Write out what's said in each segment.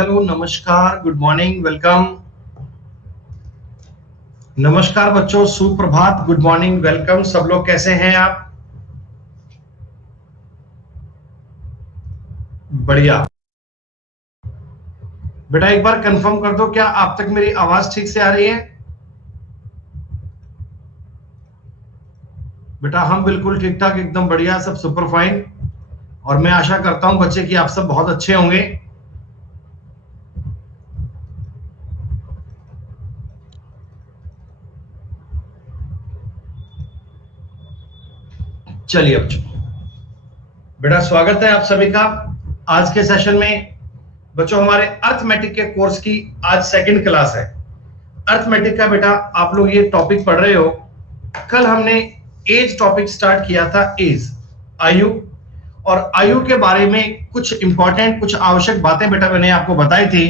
Hello, नमस्कार, good morning, welcome. नमस्कार बच्चों, सुप्रभात, गुड मॉर्निंग, वेलकम। सब लोग कैसे हैं आप? बढ़िया। बेटा एक बार कंफर्म कर दो, क्या आप तक मेरी आवाज ठीक से आ रही है? बेटा हम बिल्कुल ठीक ठाक, एकदम बढ़िया, सब सुपर फाइन। और मैं आशा करता हूं बच्चे कि आप सब बहुत अच्छे होंगे। चलिए बच्चों, बेटा स्वागत है आप सभी का आज के सेशन में। बच्चों हमारे अर्थमेटिक के कोर्स की आज सेकंड क्लास है। अर्थमेटिक का बेटा आप लोग ये टॉपिक पढ़ रहे हो। कल हमने एज टॉपिक स्टार्ट किया था, एज, आयु। और आयु के बारे में कुछ इंपॉर्टेंट, कुछ आवश्यक बातें बेटा मैंने आपको बताई थी।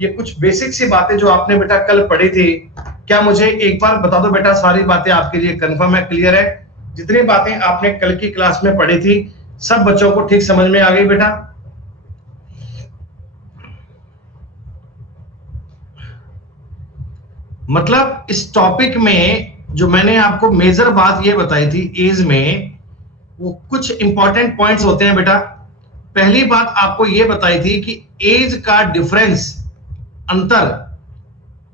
ये कुछ बेसिक सी बातें जो आपने बेटा कल पढ़ी थी, क्या मुझे एक बार बता दो बेटा, सारी बातें आपके लिए कंफर्म है, क्लियर है? जितनी बातें आपने कल की क्लास में पढ़ी थी सब बच्चों को ठीक समझ में आ गई बेटा? मतलब इस टॉपिक में जो मैंने आपको मेजर बात ये बताई थी एज में, वो कुछ इंपॉर्टेंट पॉइंट्स होते हैं बेटा। पहली बात आपको ये बताई थी कि एज का डिफरेंस, अंतर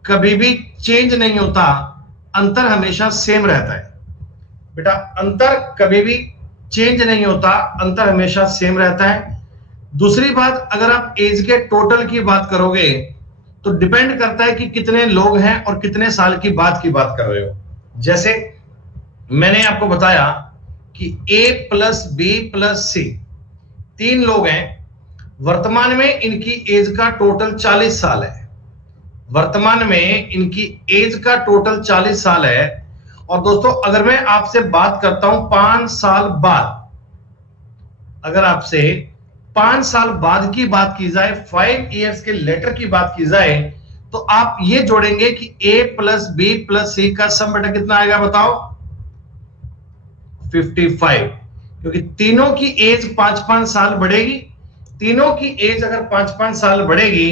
कभी भी चेंज नहीं होता, अंतर हमेशा सेम रहता है बेटा। अंतर कभी भी चेंज नहीं होता, अंतर हमेशा सेम रहता है। दूसरी बात, अगर आप एज के टोटल की बात करोगे तो डिपेंड करता है कि कितने लोग हैं और कितने साल की बात कर रहे हो। जैसे मैंने आपको बताया कि ए प्लस बी प्लस सी, तीन लोग हैं। वर्तमान में इनकी एज का टोटल 40 साल है। वर्तमान में इनकी एज का टोटल 40 साल है। और दोस्तों अगर मैं आपसे बात करता हूं 5 साल बाद, अगर आपसे 5 साल बाद की बात की जाए, 5 इयर्स के लेटर की बात की जाए, तो आप ये जोड़ेंगे कि a प्लस बी प्लस सी का सम बेटा कितना आएगा बताओ? 55। क्योंकि तीनों की एज 5-5 साल बढ़ेगी। तीनों की एज अगर 5-5 साल बढ़ेगी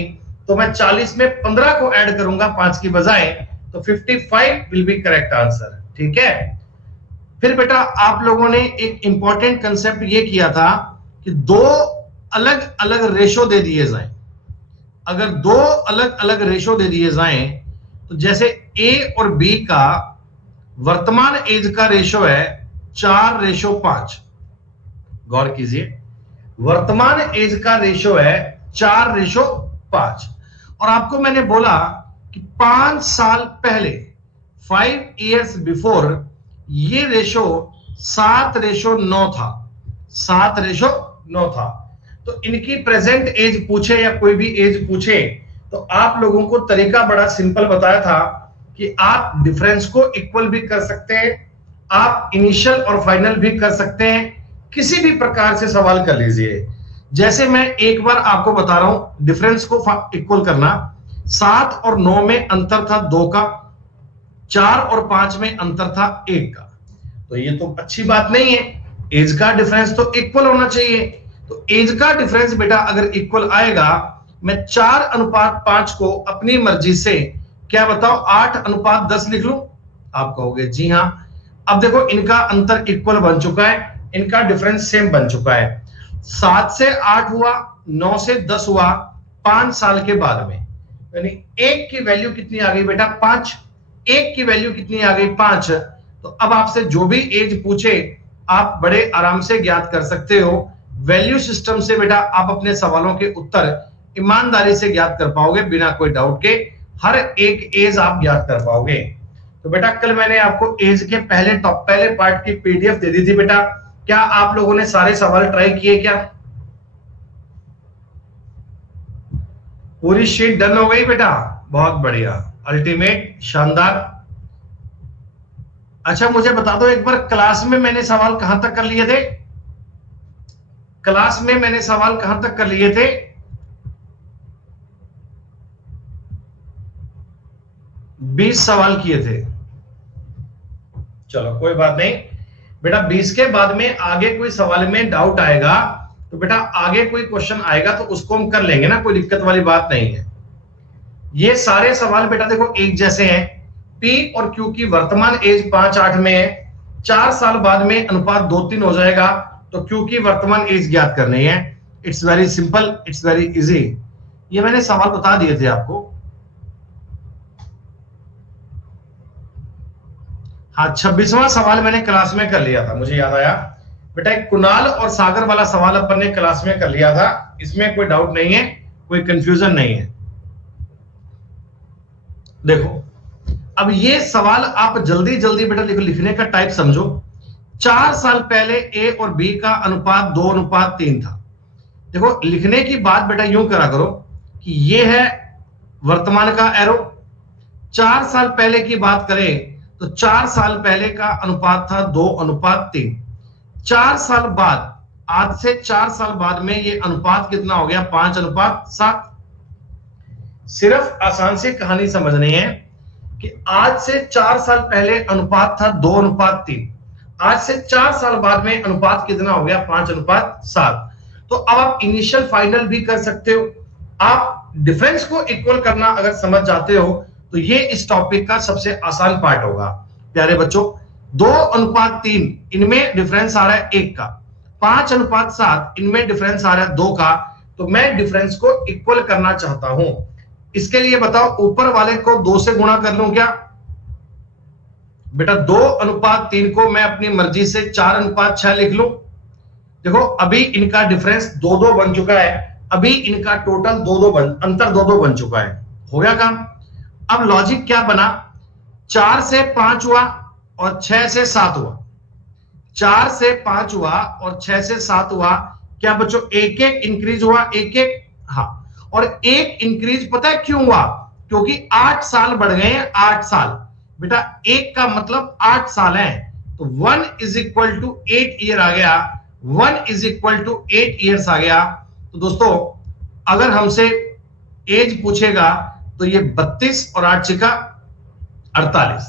तो मैं 40 में 15 को ऐड करूंगा 5 की बजाय, तो 55 विल बी करेक्ट आंसर। ठीक है। फिर बेटा आप लोगों ने एक इंपॉर्टेंट कंसेप्ट ये किया था कि दो अलग अलग रेशो दे दिए जाएं। अगर दो अलग अलग रेशो दे दिए जाएं, तो जैसे ए और बी का वर्तमान एज का रेशो है 4:5। गौर कीजिए, वर्तमान एज का रेशो है 4:5। और आपको मैंने बोला कि 5 साल पहले, 5 इयर्स बिफोर, ये रेशो 7:9 था। 7:9 था। तो इनकी प्रेजेंट एज पूछे या कोई भी एज पूछे तो आप लोगों को तरीका बड़ा सिंपल बताया था कि आप डिफरेंस को इक्वल भी कर सकते हैं, आप इनिशियल और फाइनल भी कर सकते हैं, किसी भी प्रकार से सवाल कर लीजिए। जैसे मैं एक बार आपको बता रहा हूं डिफरेंस को इक्वल करना। 7 और 9 में अंतर था 2 का, 4 और 5 में अंतर था 1 का। तो ये तो अच्छी बात नहीं है, एज का डिफरेंस तो इक्वल होना चाहिए। तो एज का डिफरेंस बेटा अगर इक्वल आएगा, मैं 4:5 को अपनी मर्जी से, क्या बताओ, 8:10 लिख लूं? आप कहोगे जी हां। अब देखो इनका अंतर इक्वल बन चुका है, इनका डिफरेंस सेम बन चुका है। 7 से 8 हुआ, 9 से 10 हुआ 5 साल के बाद में। यानी 1 की वैल्यू कितनी आ गई बेटा? 5। 1 की वैल्यू कितनी आ गई? 5। तो अब आपसे जो भी एज पूछे आप बड़े आराम से ज्ञात कर सकते हो। वैल्यू सिस्टम से बेटा आप अपने सवालों के उत्तर ईमानदारी से ज्ञात कर पाओगे, बिना कोई डाउट के हर एक एज आप ज्ञात कर पाओगे। तो बेटा कल मैंने आपको एज के पहले पार्ट की पीडीएफ दे दी थी बेटा। क्या आप लोगों ने सारे सवाल ट्राई किए? क्या पूरी शीट डन हो गई बेटा? बहुत बढ़िया, अल्टीमेट, शानदार। अच्छा मुझे बता दो एक बार, क्लास में मैंने सवाल कहां तक कर लिए थे? क्लास में मैंने सवाल कहां तक कर लिए थे? 20 सवाल किए थे। चलो कोई बात नहीं बेटा, 20 के बाद में आगे कोई सवाल में डाउट आएगा तो बेटा आगे कोई क्वेश्चन आएगा तो उसको हम कर लेंगे ना, कोई दिक्कत वाली बात नहीं है। ये सारे सवाल बेटा देखो एक जैसे हैं। पी और क्यू की वर्तमान एज 5-8 में है, 4 साल बाद में अनुपात 2-3 हो जाएगा, तो क्यू की वर्तमान एज ज्ञात करनी है। It's very simple, it's very easy. ये मैंने सवाल बता दिए थे आपको। हाँ, 26वां सवाल मैंने क्लास में कर लिया था, मुझे याद आया बेटा। एक कुणाल और सागर वाला सवाल अपन ने क्लास में कर लिया था, इसमें कोई डाउट नहीं है, कोई कंफ्यूजन नहीं है। देखो अब ये सवाल आप जल्दी जल्दी बेटा देखो, लिखने का टाइप समझो। 4 साल पहले ए और बी का अनुपात 2:3 था। देखो लिखने की बात बेटा यूं करा करो कि ये है वर्तमान का एरो। 4 साल पहले की बात करें तो 4 साल पहले का अनुपात था 2:3। 4 साल बाद, आज से 4 साल बाद में ये अनुपात कितना हो गया? 5:7। सिर्फ आसान सी कहानी समझनी है कि आज से 4 साल पहले अनुपात था 2:3, आज से 4 साल बाद में अनुपात कितना हो गया? 5:7। तो अब आप इनिशियल फाइनल भी कर सकते हो। आप डिफरेंस को इक्वल करना अगर समझ जाते हो तो ये इस टॉपिक का सबसे आसान पार्ट होगा। प्यारे बच्चों, 2:3 इनमें डिफरेंस आ रहा है 1 का, 5:7 इनमें डिफरेंस आ रहा है 2 का। तो मैं डिफरेंस को इक्वल करना चाहता हूं। इसके लिए बताओ ऊपर वाले को 2 से गुणा कर लूं क्या? बेटा 2:3 को मैं अपनी मर्जी से 4:6 लिख लूं। देखो अभी इनका डिफरेंस 2-2 बन चुका है, अभी इनका टोटल 2-2 अंतर 2-2 बन चुका है। हो गया काम। अब लॉजिक क्या बना? 4 से 5 हुआ और 6 से 7 हुआ। 4 से 5 हुआ और 6 से 7 हुआ। क्या बच्चों एक एक इंक्रीज हुआ? एक एक, हाँ। और एक इंक्रीज पता है क्यों हुआ? क्योंकि 8 साल बढ़ गए हैं। 8 साल बेटा, एक का मतलब 8 साल है, तो 1 = 8 ईयर आ गया। 1 = 8 ईयर्स आ गया। तो दोस्तों अगर हमसे एज पूछेगा तो ये 32 और 8 छिका 48।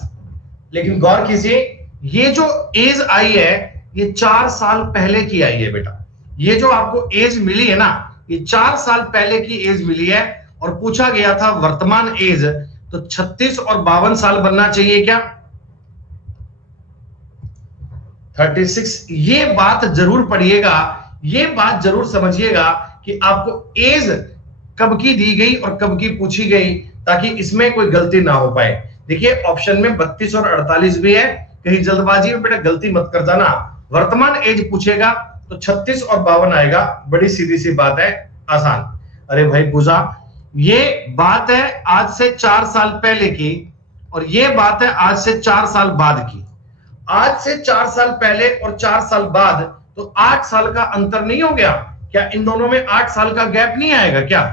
लेकिन गौर कीजिए, ये जो एज आई है ये 4 साल पहले की आई है बेटा। ये जो आपको एज मिली है ना, ये 4 साल पहले की एज मिली है। और पूछा गया था वर्तमान एज, तो 36 और 52 साल बनना चाहिए क्या? 36। ये बात जरूर पढ़िएगा, ये बात जरूर समझिएगा कि आपको एज कब की दी गई और कब की पूछी गई, ताकि इसमें कोई गलती ना हो पाए। देखिए ऑप्शन में 32 और 48 भी है, कहीं जल्दबाजी में बेटा गलती मत कर जाना। वर्तमान एज पूछेगा तो 36 और 52 आएगा। बड़ी सीधी सी बात है, आसान। अरे भाई पूजा, ये बात है आज से 4 साल पहले की और ये बात है आज से 4 साल बाद की। आज से 4 साल पहले और 4 साल बाद, तो 8 साल का अंतर नहीं हो गया क्या? इन दोनों में 8 साल का गैप नहीं आएगा क्या?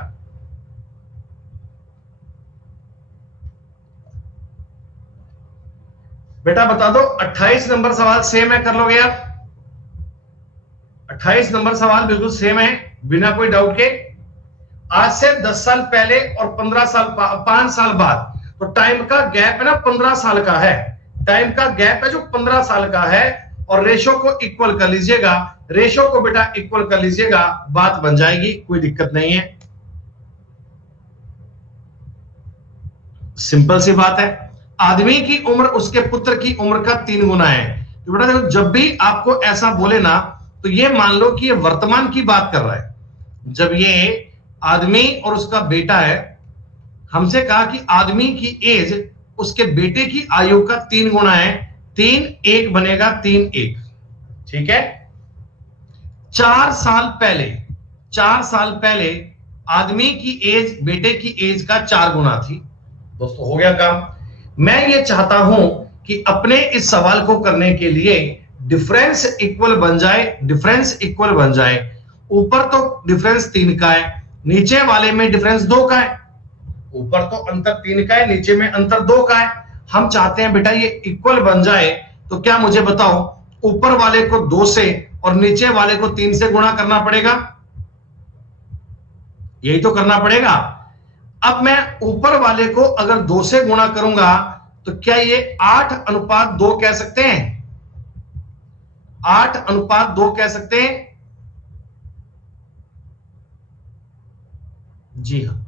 बेटा बता दो, 28 नंबर सवाल सेम है, कर लोगे आप? 28 नंबर सवाल बिल्कुल सेम है, बिना कोई डाउट के। आज से 10 साल पहले और 15 साल 5 साल बाद, तो टाइम का गैप है ना 15 साल का है। टाइम का गैप है जो 15 साल का है। और रेशो को इक्वल कर लीजिएगा, रेशो को बेटा इक्वल कर लीजिएगा, बात बन जाएगी, कोई दिक्कत नहीं है। सिंपल सी बात है। आदमी की उम्र उसके पुत्र की उम्र का 3 गुना है। तो बेटा देखो, जब भी आपको ऐसा बोले ना, तो ये मान लो कि ये वर्तमान की बात कर रहा है। जब ये आदमी और उसका बेटा है, हमसे कहा कि आदमी की एज उसके बेटे की आयु का 3 गुना है, 3 1 बनेगा, 3 1। ठीक है। 4 साल पहले, 4 साल पहले आदमी की एज बेटे की एज का 4 गुना थी। दोस्तों हो गया काम। मैं ये चाहता हूं कि अपने इस सवाल को करने के लिए डिफरेंस इक्वल बन जाए, डिफरेंस इक्वल बन जाए। ऊपर तो डिफरेंस 3 का है, नीचे वाले में डिफरेंस 2 का है। ऊपर तो अंतर 3 का है, नीचे में अंतर 2 का है। हम चाहते हैं बेटा ये इक्वल बन जाए, तो क्या मुझे बताओ, ऊपर वाले को 2 से और नीचे वाले को 3 से गुणा करना पड़ेगा। यही तो करना पड़ेगा। अब मैं ऊपर वाले को अगर 2 से गुणा करूंगा तो क्या ये 8:2 कह सकते हैं? 8:2 कह सकते हैं? जी हाँ,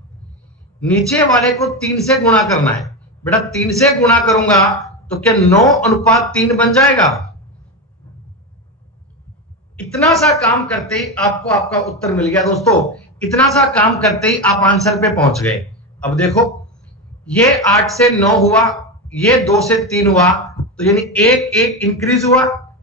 नीचे वाले को 3 से गुणा करना है बेटा। 3 से गुणा करूंगा तो क्या 9:3 बन जाएगा? इतना सा काम करते ही आपको आपका उत्तर मिल गया दोस्तों। इतना सा काम करते ही आप आंसर पे पहुंच गए। अब देखो, ये 8 से 9 हुआ, ये 2 से 3 हुआ, तो यानी एक एक इंक्रीज हुआ,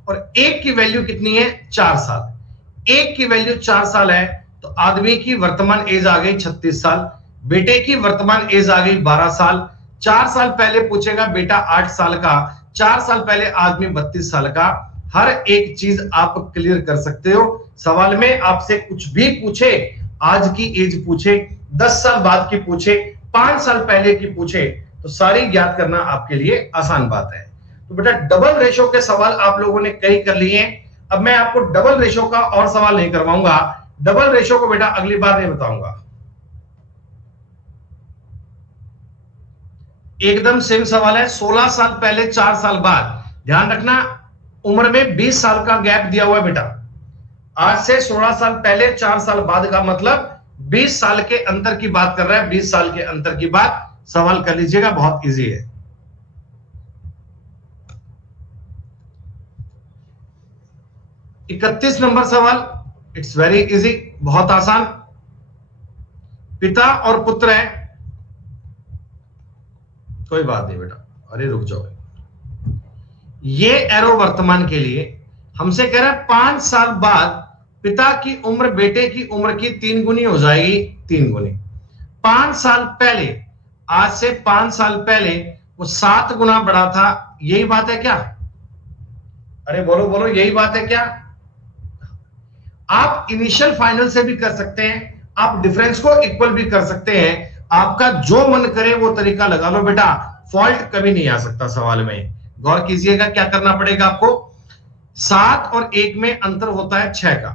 और एक की वैल्यू कितनी है? 4 साल। एक की वैल्यू 4 साल है, तो आदमी की वर्तमान एज आ गई 36 साल, बेटे की वर्तमान एज आ गई 12 साल। 4 साल पहले पूछेगा बेटा 8 साल का, 4 साल पहले आदमी 32 साल का। हर एक चीज आप क्लियर कर सकते हो। सवाल में आपसे कुछ भी पूछे, आज की एज पूछे, 10 साल बाद की पूछे, 5 साल पहले की पूछे, तो सारी ज्ञात करना आपके लिए आसान बात है। तो बेटा डबल रेशो के सवाल आप लोगों ने कई कर लिए हैं। अब मैं आपको डबल रेशो का और सवाल नहीं करवाऊंगा। डबल रेशो को बेटा अगली बार नहीं बताऊंगा। एकदम सेम सवाल है। 16 साल पहले 4 साल बाद, ध्यान रखना उम्र में 20 साल का गैप दिया हुआ है बेटा। आज से 16 साल पहले 4 साल बाद का मतलब 20 साल के अंतर की बात कर रहा है। 20 साल के अंतर की बात सवाल कर लीजिएगा, बहुत इजी है। 31 नंबर सवाल, इट्स वेरी इजी, बहुत आसान। पिता और पुत्र है, कोई बात नहीं बेटा, अरे रुक जाओ। ये एरो वर्तमान के लिए हमसे कह रहा है 5 साल बाद पिता की उम्र बेटे की उम्र की 3 गुनी हो जाएगी। 3 गुनी 5 साल पहले, आज से 5 साल पहले वो 7 गुना बड़ा था। यही बात है क्या? अरे बोलो बोलो, यही बात है क्या? आप इनिशियल फाइनल से भी कर सकते हैं, आप डिफरेंस को इक्वल भी कर सकते हैं। आपका जो मन करे वो तरीका लगा लो बेटा, फॉल्ट कभी नहीं आ सकता सवाल में। गौर कीजिएगा, क्या करना पड़ेगा आपको? 7 और 1 में अंतर होता है 6 का,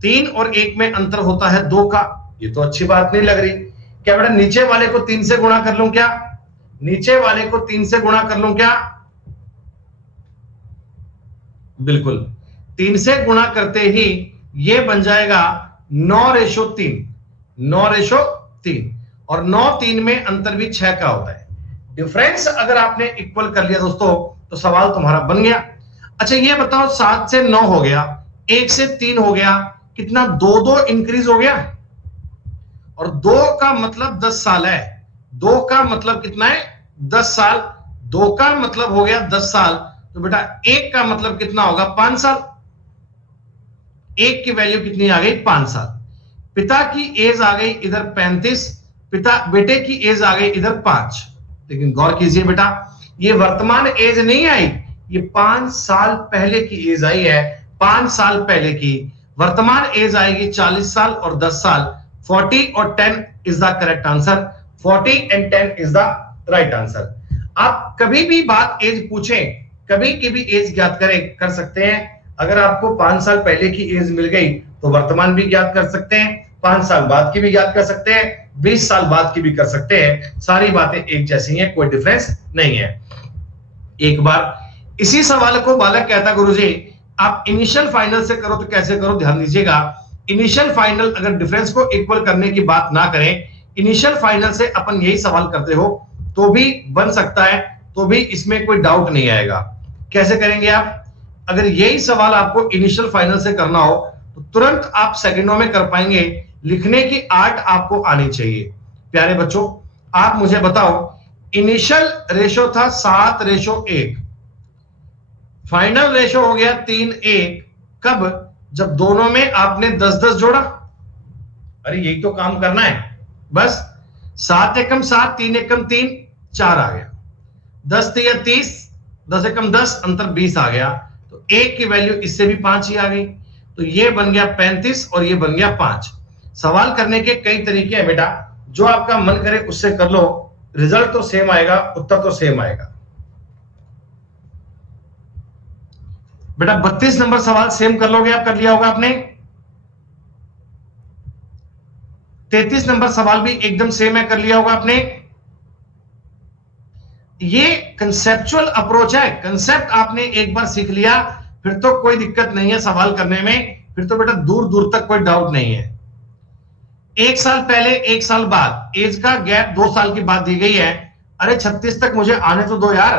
3 और 1 में अंतर होता है 2 का। ये तो अच्छी बात नहीं लग रही। क्या बेटा नीचे वाले को 3 से गुणा कर लूं क्या? नीचे वाले को 3 से गुणा कर लूं क्या? बिल्कुल, 3 से गुणा करते ही ये बन जाएगा 9:3। 9:3, और 9-3 में अंतर भी 6 का होता है। डिफरेंस अगर आपने इक्वल कर लिया दोस्तों, तो सवाल तुम्हारा बन गया। अच्छा ये बताओ, 7 से 9 हो गया, 1 से 3 हो गया, कितना 2-2 इंक्रीज हो गया, और 2 का मतलब 10 साल है। 2 का मतलब कितना है? 10 साल। 2 का मतलब हो गया 10 साल, तो बेटा 1 का मतलब कितना होगा? 5 साल। 1 की वैल्यू कितनी आ गई? 5 साल। पिता की एज आ गई इधर 35, बेटे की एज आ गई इधर 5। लेकिन गौर कीजिए बेटा, ये वर्तमान एज नहीं आई, ये 5 साल पहले की एज आई है। 5 साल पहले की वर्तमान एज आएगी 40 साल और 10 साल। 40 और 10 is the correct answer. 40 and 10 is the right answer. आप कभी भी बात एज पूछें, कभी की भी एज ज्ञात कर सकते हैं। अगर आपको 5 साल पहले की एज मिल गई तो वर्तमान भी ज्ञात कर सकते हैं, 5 साल बाद की भी ज्ञात कर सकते हैं, 20 साल बाद की भी कर सकते हैं। सारी बातें एक जैसी हैं, कोई डिफरेंस नहीं है। एक बार इसी सवाल को बालक कहता, गुरुजी आप इनिशियल फाइनल से करो तो कैसे करो? ध्यान दीजिएगा, इनिशियल फाइनल अगर डिफरेंस को इक्वल करने की बात ना करें, इनिशियल फाइनल से अपन यही सवाल करते हो तो भी बन सकता है, तो भी इसमें कोई डाउट नहीं आएगा। कैसे करेंगे आप? अगर यही सवाल आपको इनिशियल फाइनल से करना हो तो तुरंत आप सेकंडों में कर पाएंगे। लिखने की आर्ट आपको आनी चाहिए। प्यारे बच्चों, आप मुझे बताओ, इनिशियल रेशो था 7:1, फाइनल रेशो हो गया 3:1। कब? जब दोनों में आपने 10-10 जोड़ा। अरे यही तो काम करना है बस। 7 एकम 7, 3 एकम 3, 4 आ गया। 10 3 30, 10 एकम 10, अंतर 20 आ गया। तो 1 की वैल्यू इससे भी 5 ही आ गई, तो ये बन गया 35 और ये बन गया 5। सवाल करने के कई तरीके हैं बेटा, जो आपका मन करे उससे कर लो, रिजल्ट तो सेम आएगा, उत्तर तो सेम आएगा। बेटा 32 नंबर सवाल सेम कर लोगे आप? कर लिया होगा आपने। 33 नंबर सवाल भी एकदम सेम है, कर लिया होगा आपने। ये कंसेप्चुअल अप्रोच है, कंसेप्ट आपने एक बार सीख लिया फिर तो कोई दिक्कत नहीं है सवाल करने में, फिर तो बेटा दूर दूर तक कोई डाउट नहीं है। एक साल पहले एक साल बाद, एज का गैप 2 साल की बात दी गई है। अरे 36 तक मुझे आने तो दो यार,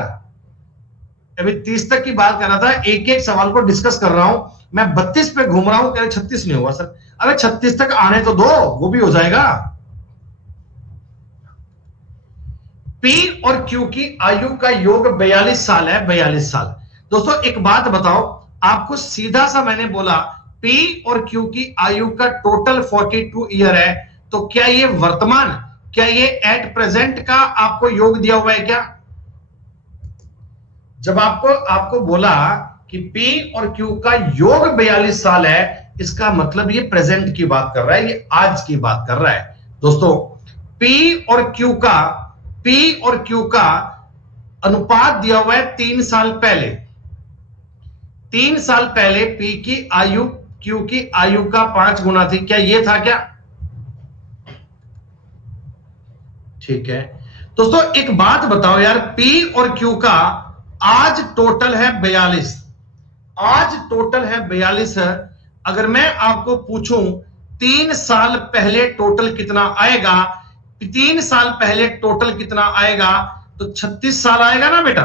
अभी 30 तक की बात कर रहा था, एक एक सवाल को डिस्कस कर रहा हूं। मैं 32 पे घूम रहा हूं, कह रहे 36 नहीं हुआ सर। अरे 36 तक आने तो दो, वो भी हो जाएगा। पी और क्यू की आयु का योग 42 साल है, 42 साल। दोस्तों एक बात बताओ, आपको सीधा सा मैंने बोला पी और क्यू की आयु का टोटल 42 ईयर है, तो क्या ये वर्तमान, क्या ये एट प्रेजेंट का आपको योग दिया हुआ है क्या? जब आपको आपको बोला कि पी और क्यू का योग 42 साल है, इसका मतलब ये प्रेजेंट की बात कर रहा है, ये आज की बात कर रहा है। दोस्तों पी और क्यू का, पी और क्यू का अनुपात दिया हुआ है 3 साल पहले। 3 साल पहले पी की आयु क्यू की आयु का 5 गुना थी, क्या ये था क्या? ठीक है दोस्तों, एक बात बताओ यार, पी और क्यू का आज टोटल है 42, आज टोटल है 42 है। अगर मैं आपको पूछूं 3 साल पहले टोटल कितना आएगा, 3 साल पहले टोटल कितना आएगा, तो 36 साल आएगा ना बेटा।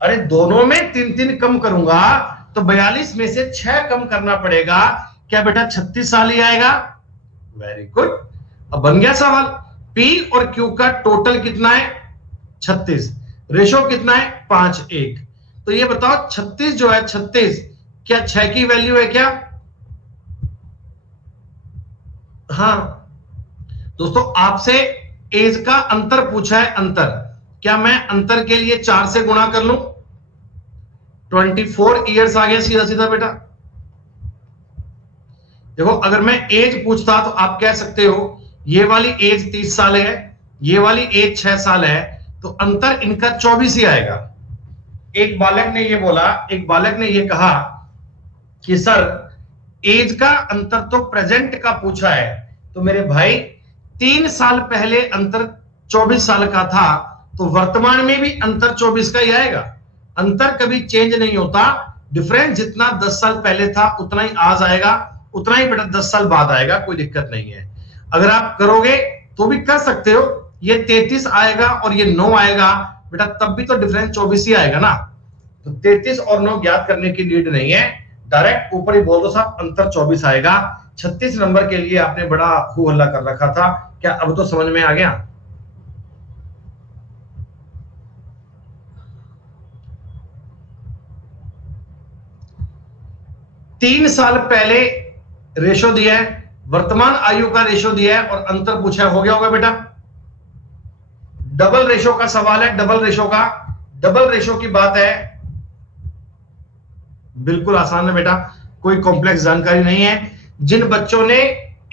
अरे दोनों में 3 3 कम करूंगा तो 42 में से 6 कम करना पड़ेगा, क्या बेटा 36 साल ही आएगा? Very good. अब बन गया सवाल, पी और क्यू का टोटल कितना है? 36, रेशो कितना है? 5:1। तो ये बताओ 36 जो है, 36 क्या 6 की वैल्यू है क्या? हाँ दोस्तों, आपसे एज का अंतर पूछा है, अंतर, क्या मैं अंतर के लिए 4 से गुणा कर लूं? 24 ईयर्स आ गया सीधा सीधा बेटा। देखो अगर मैं एज पूछता तो आप कह सकते हो ये वाली एज 30 साल है, ये वाली एज 6 साल है, तो अंतर इनका 24 ही आएगा। एक बालक ने ये बोला, एक बालक ने ये कहा कि सर एज का अंतर तो प्रेजेंट का पूछा है, तो मेरे भाई 3 साल पहले अंतर 24 साल का था, तो वर्तमान में भी अंतर 24 का ही आएगा। अंतर कभी चेंज नहीं होता, डिफरेंस जितना 10 साल पहले था उतना ही आज आएगा, उतना ही बेटा 10 साल बाद आएगा, कोई दिक्कत नहीं है। अगर आप करोगे तो भी कर सकते हो, ये 33 आएगा और ये 9 आएगा बेटा, तब भी तो डिफरेंस 24 ही आएगा ना। तो 33 और 9 ज्ञात करने की नीड नहीं है, डायरेक्ट ऊपर ही बोल दो साहब अंतर 24 आएगा। 36 नंबर के लिए आपने बड़ा हू हल्ला कर रखा था, क्या अब तो समझ में आ गया? तीन साल पहले रेशो दिया है, वर्तमान आयु का रेशो दिया है और अंतर पूछा है, हो गया होगा बेटा। डबल रेशो का सवाल है, डबल रेशो का, डबल रेशो की बात है, बिल्कुल आसान है बेटा, कोई कॉम्प्लेक्स जानकारी नहीं है। जिन बच्चों ने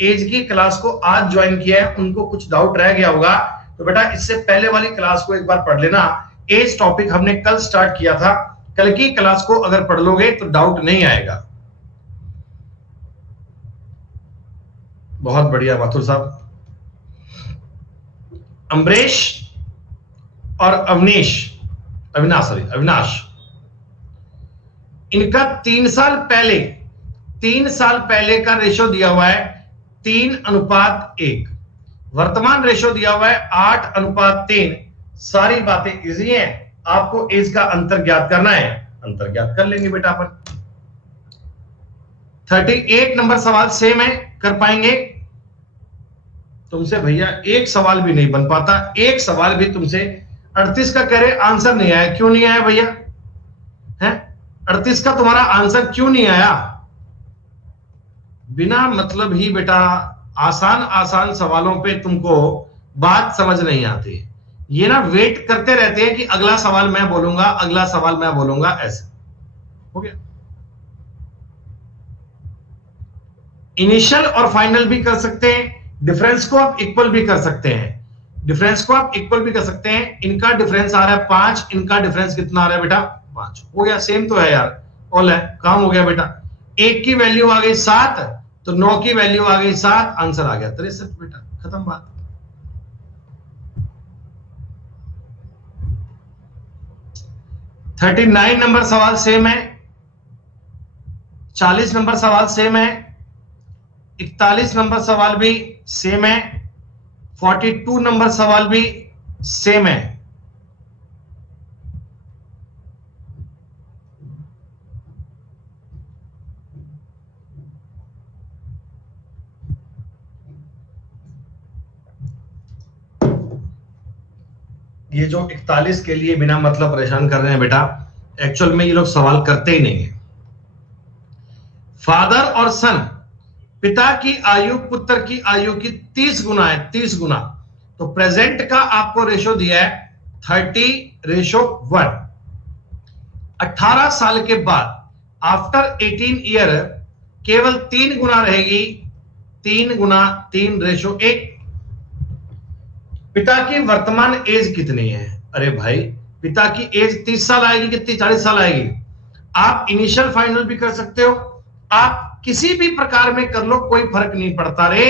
एज की क्लास को आज ज्वाइन किया है उनको कुछ डाउट रह गया होगा, तो बेटा इससे पहले वाली क्लास को एक बार पढ़ लेना। एज टॉपिक हमने कल स्टार्ट किया था, कल की क्लास को अगर पढ़ लोगे तो डाउट नहीं आएगा। बहुत बढ़िया माथुर साहब। अमरीश और अविनाश, इनका 3 साल पहले का रेशो दिया हुआ है 3:1, वर्तमान रेशो दिया हुआ है 8:3। सारी बातें इजी हैं, आपको एज का अंतर ज्ञात करना है, अंतर ज्ञात कर लेंगे बेटा अपन। 38 नंबर सवाल सेम है, कर पाएंगे? तुमसे भैया एक सवाल भी नहीं बन पाता, एक सवाल भी तुमसे। 38 का कह रहे आंसर नहीं आया, क्यों नहीं आया भैया? है 38 का तुम्हारा आंसर क्यों नहीं आया? बिना मतलब ही बेटा आसान आसान सवालों पे तुमको बात समझ नहीं आती, ये ना वेट करते रहते हैं कि अगला सवाल मैं बोलूंगा, अगला सवाल मैं बोलूंगा, ऐसे हो गया। इनिशियल और फाइनल भी कर सकते हैं, डिफरेंस को आप इक्वल भी कर सकते हैं, डिफरेंस को आप इक्वल भी कर सकते हैं। इनका डिफरेंस आ रहा है 5, इनका डिफरेंस कितना आ रहा है बेटा? 5। हो गया, सेम तो है यार, ऑल है, काम हो गया बेटा। 1 की वैल्यू आ गई 7, तो 9 की वैल्यू आ गई 7, आंसर आ गया 63 बेटा, खत्म बात। थर्टी 39 नंबर सवाल सेम है, 40 नंबर सवाल सेम है, 41 नंबर सवाल भी सेम है, 42 नंबर सवाल भी सेम है। ये जो 41 के लिए बिना मतलब परेशान कर रहे हैं बेटा, एक्चुअल में ये लोग सवाल करते ही नहीं है। फादर और सन, पिता की आयु पुत्र की आयु की 30 गुना है, 30 गुना। तो प्रेजेंट का आपको रेशो दिया है 30:1। 18 साल के बाद आफ्टर 18 ईयर केवल 3 गुना रहेगी, 3 गुना 3:1। पिता की वर्तमान एज कितनी है? अरे भाई, पिता की एज 30 साल आएगी, कितनी? 40 साल आएगी। आप इनिशियल फाइनल भी कर सकते हो, आप किसी भी प्रकार में कर लो, कोई फर्क नहीं पड़ता रे,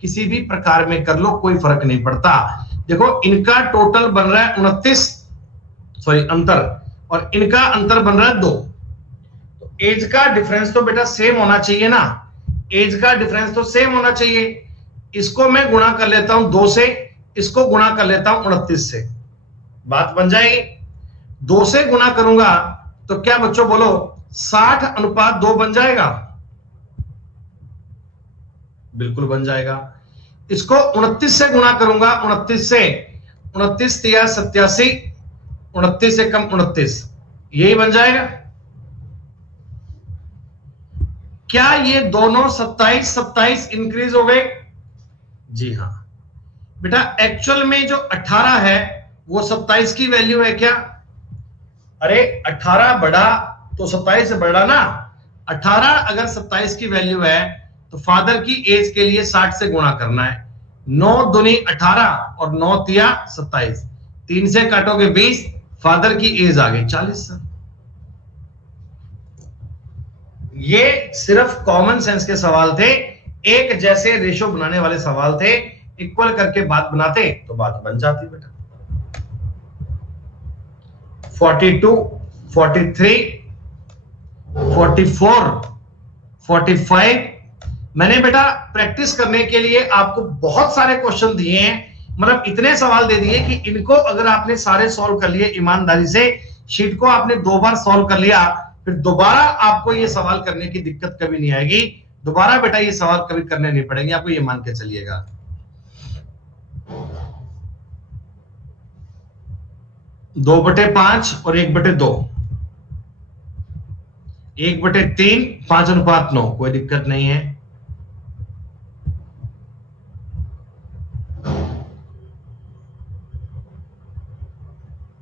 किसी भी प्रकार में कर लो, कोई फर्क नहीं पड़ता। देखो, इनका टोटल बन रहा है 29, सॉरी अंतर, और इनका अंतर बन रहा है 2। तो एज का डिफरेंस तो बेटा सेम होना चाहिए ना, एज का डिफरेंस तो सेम होना चाहिए। इसको मैं गुणा कर लेता हूं 2 से, इसको गुणा कर लेता हूं 29 से, बात बन जाएगी। 2 से गुणा करूंगा तो क्या बच्चों बोलो, 60:2 बन जाएगा? बिल्कुल बन जाएगा। इसको 29 से गुणा करूंगा, 29 से, 29 तिया 87, 29 से कम 29, यही बन जाएगा। क्या ये दोनों 27 27 इंक्रीज हो गए? जी हां बेटा, एक्चुअल में जो 18 है वो 27 की वैल्यू है क्या? अरे 18 बढ़ा तो 27 से बढ़ा ना। 18 अगर 27 की वैल्यू है तो फादर की एज के लिए 60 से गुणा करना है। 9 दूनी 18 और 9 तिया 27, 3 से काटोगे 20, फादर की एज आ गई 40 साल। ये सिर्फ कॉमन सेंस के सवाल थे, एक जैसे रेशो बनाने वाले सवाल थे। इक्वल करके बात बनाते तो बात बन जाती बेटा। 42, 43, 44, 45। मैंने बेटा प्रैक्टिस करने के लिए आपको बहुत सारे क्वेश्चन दिए हैं, मतलब इतने सवाल दे दिए कि इनको अगर आपने सारे सॉल्व कर लिए ईमानदारी से, शीट को आपने 2 बार सॉल्व कर लिया, फिर दोबारा आपको ये सवाल करने की दिक्कत कभी नहीं आएगी। दोबारा बेटा ये सवाल कभी करने नहीं पड़ेंगे आपको, ये मान के चलिएगा। 2/5 और 1/2, 1/3, 5:9, कोई दिक्कत नहीं है।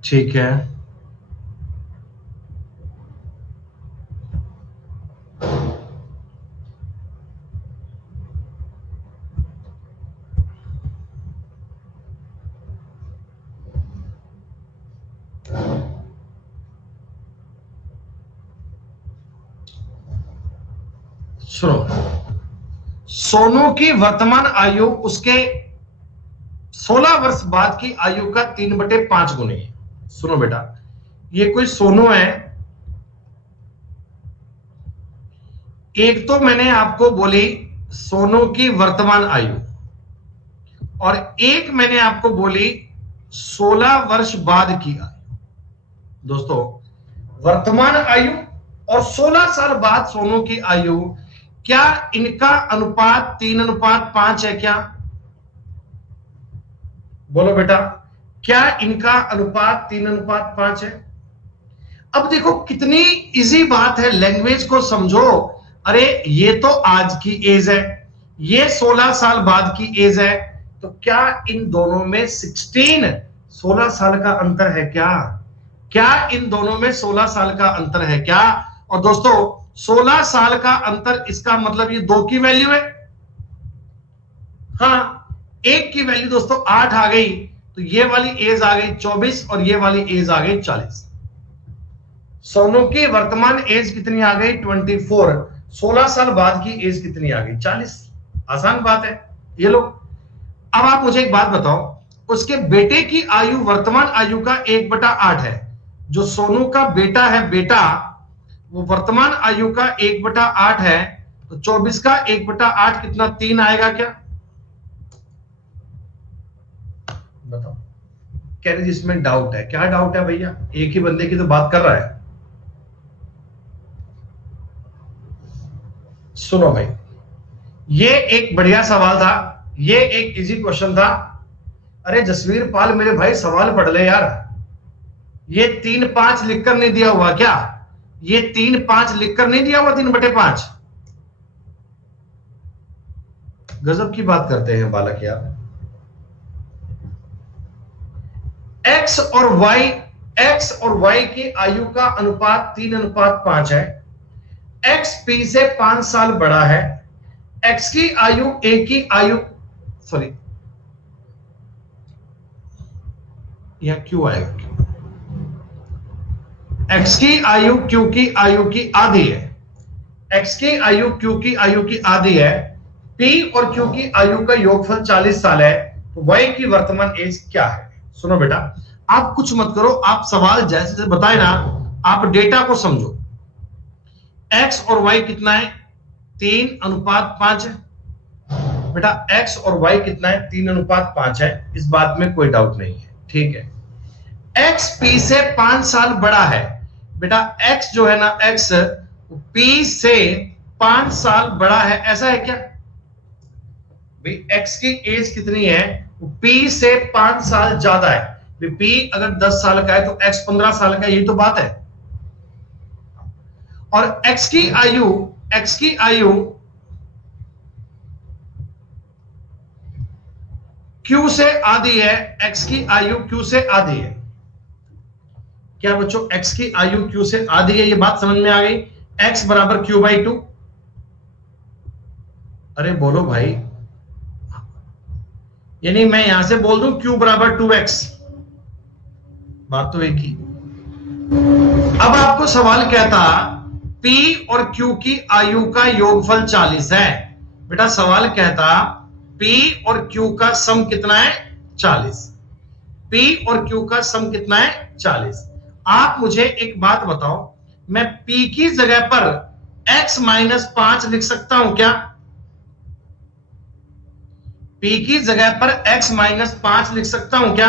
ठीक है, सुनो, सोनू की वर्तमान आयु उसके 16 वर्ष बाद की आयु का 3/5 गुनी है। सुनो बेटा, ये कोई सोनू है, एक तो मैंने आपको बोली सोनू की वर्तमान आयु, और एक मैंने आपको बोली 16 वर्ष बाद की आयु। दोस्तों, वर्तमान आयु और 16 साल बाद सोनू की आयु, क्या इनका अनुपात 3:5 है क्या? बोलो बेटा, क्या इनका अनुपात 3:5 है? अब देखो कितनी इजी बात है, लैंग्वेज को समझो। अरे ये तो आज की एज है, ये 16 साल बाद की एज है, तो क्या इन दोनों में 16 साल का अंतर है क्या? क्या इन दोनों में 16 साल का अंतर है क्या? और दोस्तों 16 साल का अंतर, इसका मतलब ये 2 की वैल्यू है। हाँ, 1 की वैल्यू दोस्तों 8 आ गई, तो ये वाली एज आ गई 24 और ये वाली एज आ गई 40। सोनू की वर्तमान एज कितनी आ गई? 24। 16 साल बाद की एज कितनी आ गई? 40। आसान बात है ये लो। अब आप मुझे एक बात बताओ, उसके बेटे की आयु वर्तमान आयु का 1/8 है। जो सोनू का बेटा है, बेटा वो वर्तमान आयु का 1/8 है, तो 24 का 1/8 कितना, 3 आएगा क्या? बताओ। कह रहे जिसमें डाउट है, क्या डाउट है भैया? एक ही बंदे की तो बात कर रहा है। सुनो भाई, ये एक बढ़िया सवाल था, ये एक इजी क्वेश्चन था। अरे जसवीर पाल मेरे भाई सवाल पढ़ ले यार। ये 3-5 लिखकर नहीं दिया हुआ क्या? ये 3-5 लिखकर नहीं दिया हुआ, 3/5। गजब की बात करते हैं बालक यार। एक्स और वाई की आयु का अनुपात 3:5 है। एक्स पी से 5 साल बड़ा है। एक्स की आयु ए की आयु, सॉरी यह क्यों आएगा? एक्स की आयु क्यू की आयु की आधी है। एक्स की आयु क्यू की आयु की आधी है। पी और क्यू की आयु का योगफल 40 साल है। तो वाई की वर्तमान एज क्या है? सुनो बेटा, आप कुछ मत करो, आप सवाल जैसे जैसे बताए ना, आप डेटा को समझो। एक्स और वाई कितना है? 3:5 है। बेटा एक्स और वाई कितना है? 3:5 है। इस बात में कोई डाउट नहीं है, ठीक है। एक्स पी से 5 साल बड़ा है। बेटा एक्स जो है ना, एक्स पी से 5 साल बड़ा है, ऐसा है क्या भाई? एक्स की एज कितनी है? पी से 5 साल ज्यादा है। पी अगर 10 साल का है तो एक्स 15 साल का है, यही तो बात है। और एक्स की आयु क्यू से आधी है। एक्स की आयु क्यू से आधी है। क्या बच्चों, एक्स की आयु क्यू से आधी है? ये बात समझ में आ गई। एक्स बराबर Q/2। अरे बोलो भाई, यानी मैं यहां से बोल दूं Q बराबर 2x, बात तो एक ही। अब आपको सवाल क्या था? P और Q की आयु का योगफल 40 है। बेटा सवाल कहता P और Q का सम कितना है? 40। P और Q का सम कितना है? 40। आप मुझे एक बात बताओ, मैं P की जगह पर x-5 लिख सकता हूं क्या? P की जगह पर x-5 लिख सकता हूं क्या?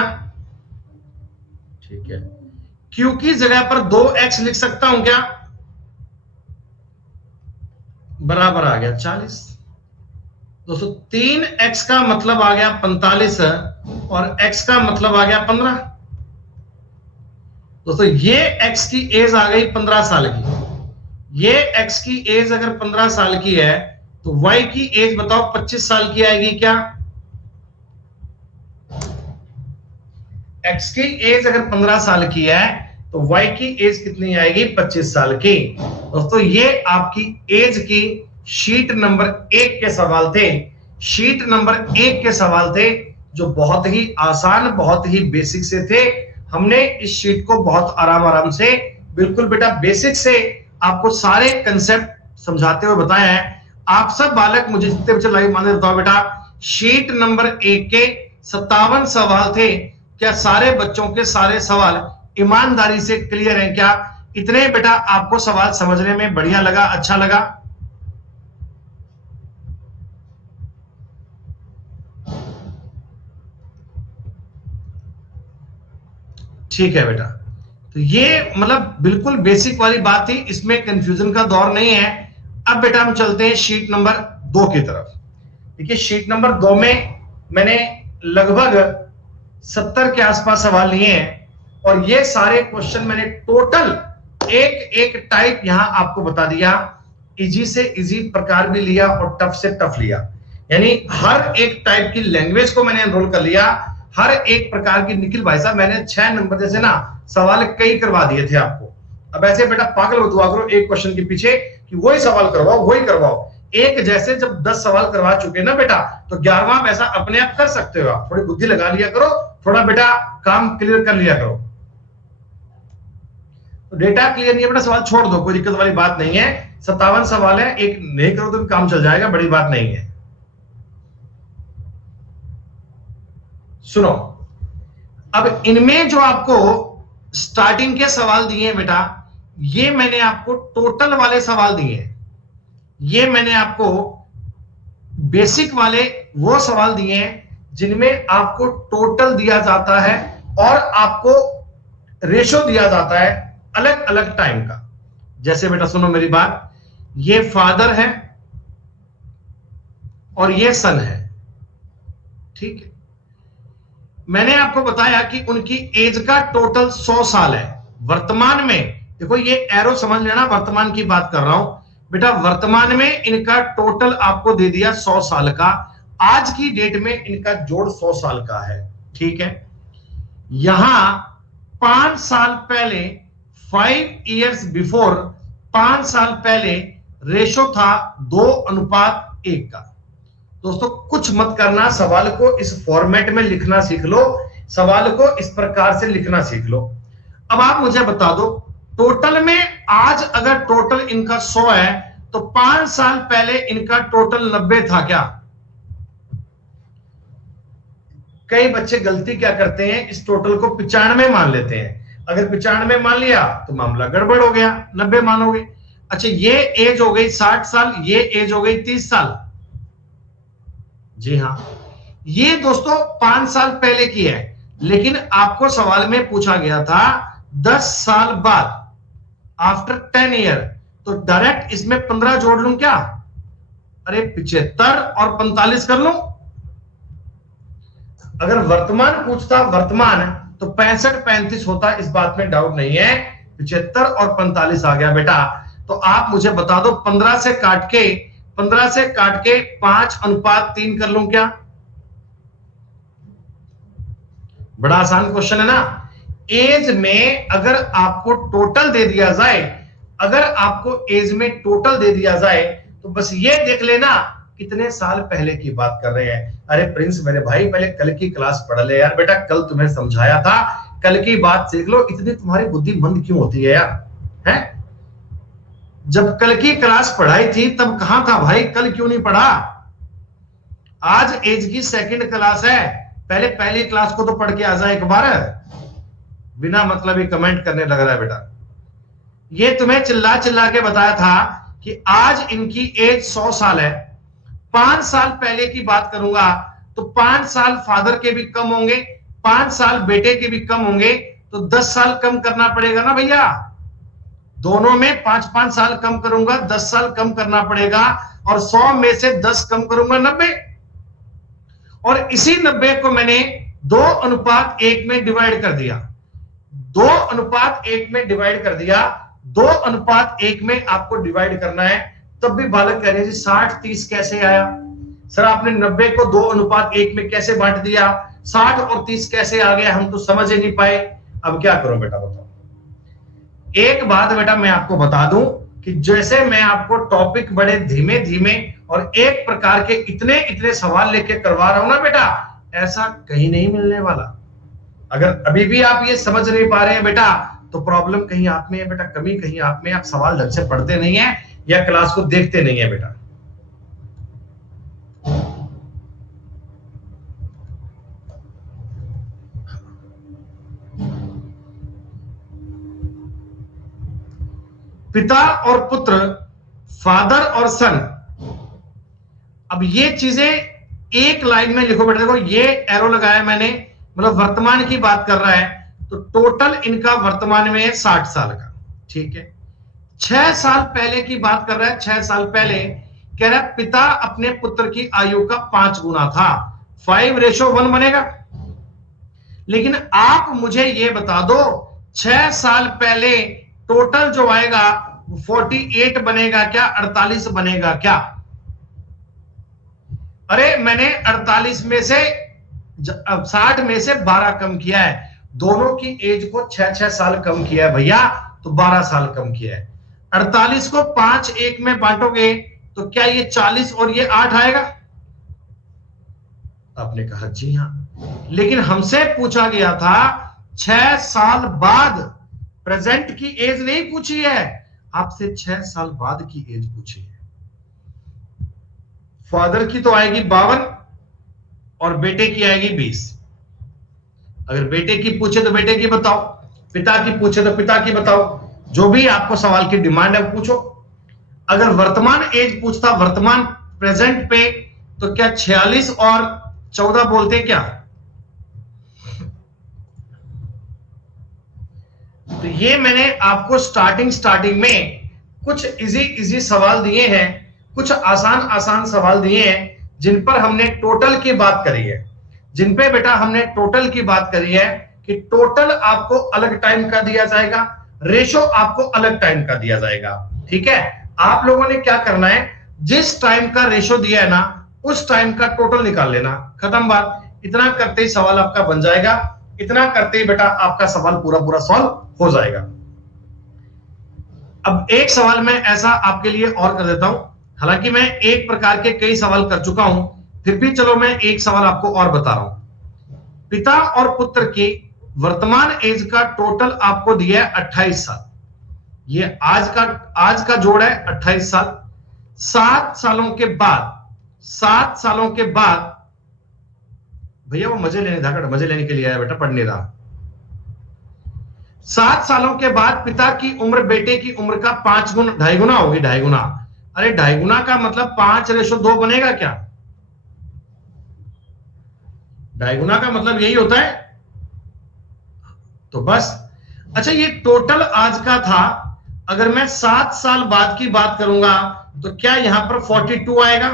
ठीक है। Q की जगह पर 2x लिख सकता हूं क्या? बराबर आ गया 40। दोस्तों 3x का मतलब आ गया 45 और x का मतलब आ गया 15। दोस्तों ये x की एज आ गई 15 साल की। ये x की एज अगर 15 साल की है तो y की एज बताओ 25 साल की आएगी क्या? x की एज अगर 15 साल की है तो y की एज कितनी आएगी? 25 साल की। दोस्तों ये आपकी एज की शीट नंबर 1 के सवाल थे। शीट नंबर 1 के सवाल थे जो बहुत ही आसान, बहुत ही बेसिक से थे। हमने इस शीट को बहुत आराम से, बिल्कुल बेटा बेसिक से आपको सारे कंसेप्ट समझाते हुए बताया है। आप सब बालक मुझे जितने बच्चे लाइव मान बताओ बेटा, शीट नंबर 1 के 57 सवाल थे। क्या सारे बच्चों के सारे सवाल ईमानदारी से क्लियर हैं क्या? इतने बेटा आपको सवाल समझने में बढ़िया लगा, अच्छा लगा? ठीक है बेटा, तो ये मतलब बिल्कुल बेसिक वाली बात थी, इसमें कंफ्यूजन का दौर नहीं है। अब बेटा हम चलते हैं शीट नंबर 2 की तरफ। देखिए शीट नंबर 2 में मैंने लगभग 70 के आसपास सवाल लिए हैं और ये सारे क्वेश्चन मैंने टोटल एक एक टाइप यहां आपको बता दिया। इजी से इजी प्रकार भी लिया और टफ से टफ लिया, यानी हर एक टाइप की लैंग्वेज को मैंने एनरोल कर लिया। हर एक प्रकार की, निखिल भाई साहब मैंने 6 नंबर जैसे ना सवाल कई करवा दिए थे आपको। अब ऐसे बेटा पागल मत हुआ करो एक क्वेश्चन के पीछे कि वही सवाल करवाओ वही करवाओ। एक जैसे जब 10 सवाल करवा चुके ना बेटा, तो 11वां वैसा अपने आप कर सकते हो आप। थोड़ी बुद्धि लगा लिया करो, थोड़ा बेटा काम क्लियर कर लिया करो। तो डेटा क्लियर नहीं है बेटा, सवाल छोड़ दो, कोई दिक्कत वाली बात नहीं है। 57 सवाल है, एक नहीं करो तो भी काम चल जाएगा, बड़ी बात नहीं है। सुनो, अब इनमें जो आपको स्टार्टिंग के सवाल दिए हैं बेटा, ये मैंने आपको टोटल वाले सवाल दिए हैं। ये मैंने आपको बेसिक वाले वो सवाल दिए हैं जिनमें आपको टोटल दिया जाता है और आपको रेशो दिया जाता है अलग अलग टाइम का। जैसे बेटा सुनो मेरी बात, ये फादर है और ये सन है, ठीक है। मैंने आपको बताया कि उनकी एज का टोटल 100 साल है वर्तमान में। देखो ये एरो समझ लेना, वर्तमान की बात कर रहा हूं बेटा। वर्तमान में इनका टोटल आपको दे दिया 100 साल का, आज की डेट में इनका जोड़ 100 साल का है, ठीक है। यहां 5 साल पहले 5 years बिफोर 5 साल पहले रेशो था 2:1 का। दोस्तों कुछ मत करना, सवाल को इस फॉर्मेट में लिखना सीख लो, सवाल को इस प्रकार से लिखना सीख लो। अब आप मुझे बता दो, टोटल में आज अगर टोटल इनका 100 है तो 5 साल पहले इनका टोटल 90 था क्या? कई बच्चे गलती क्या करते हैं, इस टोटल को 95 मान लेते हैं। अगर 95 मान लिया तो मामला गड़बड़ हो गया, 90 मानोगे। अच्छा ये एज हो गई 60 साल, ये एज हो गई 30 साल। जी हां, ये दोस्तों 5 साल पहले की है, लेकिन आपको सवाल में पूछा गया था 10 साल बाद, आफ्टर 10 ईयर, तो डायरेक्ट इसमें 15 जोड़ लूं क्या? अरे 75 और 45 कर लूं। अगर वर्तमान पूछता वर्तमान तो 65-35 होता, इस बात में डाउट नहीं है। 75 और 45 आ गया बेटा। तो आप मुझे बता दो 15 से काट के 5:3 कर लूं क्या? बड़ा आसान क्वेश्चन है ना। एज में अगर आपको टोटल दे दिया जाए, अगर आपको एज में टोटल दे दिया जाए तो बस ये देख लेना कितने साल पहले की बात कर रहे हैं। अरे प्रिंस मेरे भाई पहले कल की क्लास पढ़ ले यार। बेटा कल तुम्हें समझाया था, कल की बात सीख लो। इतनी तुम्हारी बुद्धि मंद क्यों होती है यार? हैं? जब कल की क्लास पढ़ाई थी तब कहां था भाई? कल क्यों नहीं पढ़ा? आज एज की सेकंड क्लास है, पहले पहली क्लास को तो पढ़ के आ जाए एक बार। बिना मतलब ही कमेंट करने लग रहा है बेटा। ये तुम्हें चिल्ला चिल्ला के बताया था कि आज इनकी एज 100 साल है। 5 साल पहले की बात करूंगा तो 5 साल फादर के भी कम होंगे, 5 साल बेटे के भी कम होंगे, तो 10 साल कम करना पड़ेगा ना भैया। दोनों में 5-5 साल कम करूंगा, 10 साल कम करना पड़ेगा, और 100 में से 10 कम करूंगा 90। और इसी 90 को मैंने 2:1 में डिवाइड कर दिया। 2:1 में डिवाइड कर दिया। 2:1 में आपको डिवाइड करना है। तब भी बालक कह रहे हैं जी 60-30 कैसे आया? सर आपने 90 को 2:1 में कैसे बांट दिया? 60 और 30 कैसे आ गया? हम तो समझ ही नहीं पाए। अब क्या करूं बेटा बताओ। एक बात बेटा मैं आपको बता दूं कि जैसे मैं आपको टॉपिक बड़े धीमे धीमे और एक प्रकार के इतने इतने सवाल लेके करवा रहा हूं ना बेटा, ऐसा कहीं नहीं मिलने वाला। अगर अभी भी आप ये समझ नहीं पा रहे हैं बेटा, तो प्रॉब्लम कहीं आप में है बेटा, कमी कहीं आप में। आप सवाल ढंग से पढ़ते नहीं है या क्लास को देखते नहीं है बेटा। पिता और पुत्र, फादर और सन। अब ये चीजें एक लाइन में लिखो बेटा। देखो ये एरो लगाया मैंने, मतलब वर्तमान की बात कर रहा है, तो टोटल इनका वर्तमान में है 60 साल का, ठीक है। 6 साल पहले की बात कर रहा है। 6 साल पहले कह रहा है पिता अपने पुत्र की आयु का 5 गुना था, 5:1 बनेगा। लेकिन आप मुझे ये बता दो 6 साल पहले टोटल जो आएगा 48 बनेगा क्या, 48 बनेगा क्या? अरे मैंने 48 में से 60 में से 12 कम किया है। दोनों की एज को 6-6 साल कम किया है भैया, तो 12 साल कम किया है। 48 को 5:1 में बांटोगे तो क्या ये 40 और ये 8 आएगा? आपने कहा जी हां। लेकिन हमसे पूछा गया था 6 साल बाद, प्रेजेंट की एज नहीं पूछी है, आपसे 6 साल बाद की एज पूछी है। फादर की तो आएगी 52 और बेटे की आएगी 20। अगर बेटे की पूछे तो बेटे की बताओ, पिता की पूछे तो पिता की बताओ। जो भी आपको सवाल की डिमांड है पूछो। अगर वर्तमान एज पूछता, वर्तमान प्रेजेंट पे, तो क्या 46 और 14 बोलते क्या? तो ये मैंने आपको स्टार्टिंग में कुछ इजी सवाल दिए हैं, कुछ आसान सवाल दिए हैं, जिन पर हमने टोटल की बात करी है, जिन पे बेटा हमने टोटल की बात करी है कि टोटल आपको अलग टाइम का दिया जाएगा, रेशो आपको अलग टाइम का दिया जाएगा। ठीक है, आप लोगों ने क्या करना है, जिस टाइम का रेशो दिया है ना, उस टाइम का टोटल निकाल लेना, खत्म बात। इतना करते ही सवाल आपका बन जाएगा, इतना करते ही बेटा आपका सवाल पूरा सॉल्व हो जाएगा। अब एक सवाल मैं ऐसा आपके लिए और कर देता हूं, हालांकि मैं एक प्रकार के कई सवाल कर चुका हूं, फिर भी चलो मैं एक सवाल आपको और बता रहा हूं। पिता और पुत्र की वर्तमान एज का टोटल आपको दिया है 28 साल। ये आज का जोड़ है 28 साल। 7 सालों के बाद भैया वो मजे लेने था, मजे लेने के लिए आया बेटा, पढ़ने था। 7 सालों के बाद पिता की उम्र बेटे की उम्र का 5 गुना, 2.5 गुना होगी, 2.5 गुना। अरे 2.5 गुना का मतलब 5:2 बनेगा क्या? 2.5 गुना का मतलब यही होता है। तो बस, अच्छा ये टोटल आज का था। अगर मैं 7 साल बाद की बात करूंगा तो क्या यहां पर 42 आएगा?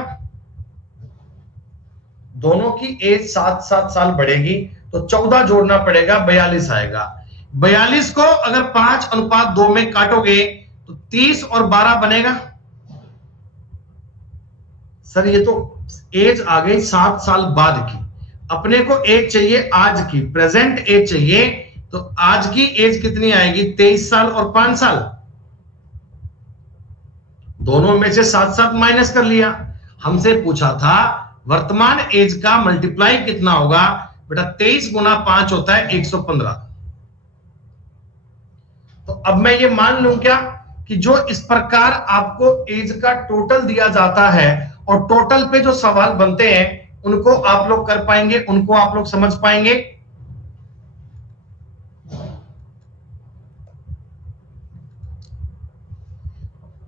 दोनों की एज 7 साल बढ़ेगी तो 14 जोड़ना पड़ेगा, 42 आएगा। 42 को अगर 5:2 में काटोगे तो 30 और 12 बनेगा। सर ये तो एज आ गई 7 साल बाद की, अपने को एज चाहिए आज की, प्रेजेंट एज चाहिए। तो आज की एज कितनी आएगी? 23 साल और 5 साल, दोनों में से 7 माइनस कर लिया। हमसे पूछा था वर्तमान एज का मल्टीप्लाई कितना होगा, बेटा 23 गुना 5 होता है 115। तो अब मैं ये मान लूं क्या कि जो इस प्रकार आपको एज का टोटल दिया जाता है और टोटल पे जो सवाल बनते हैं उनको आप लोग कर पाएंगे, उनको आप लोग समझ पाएंगे?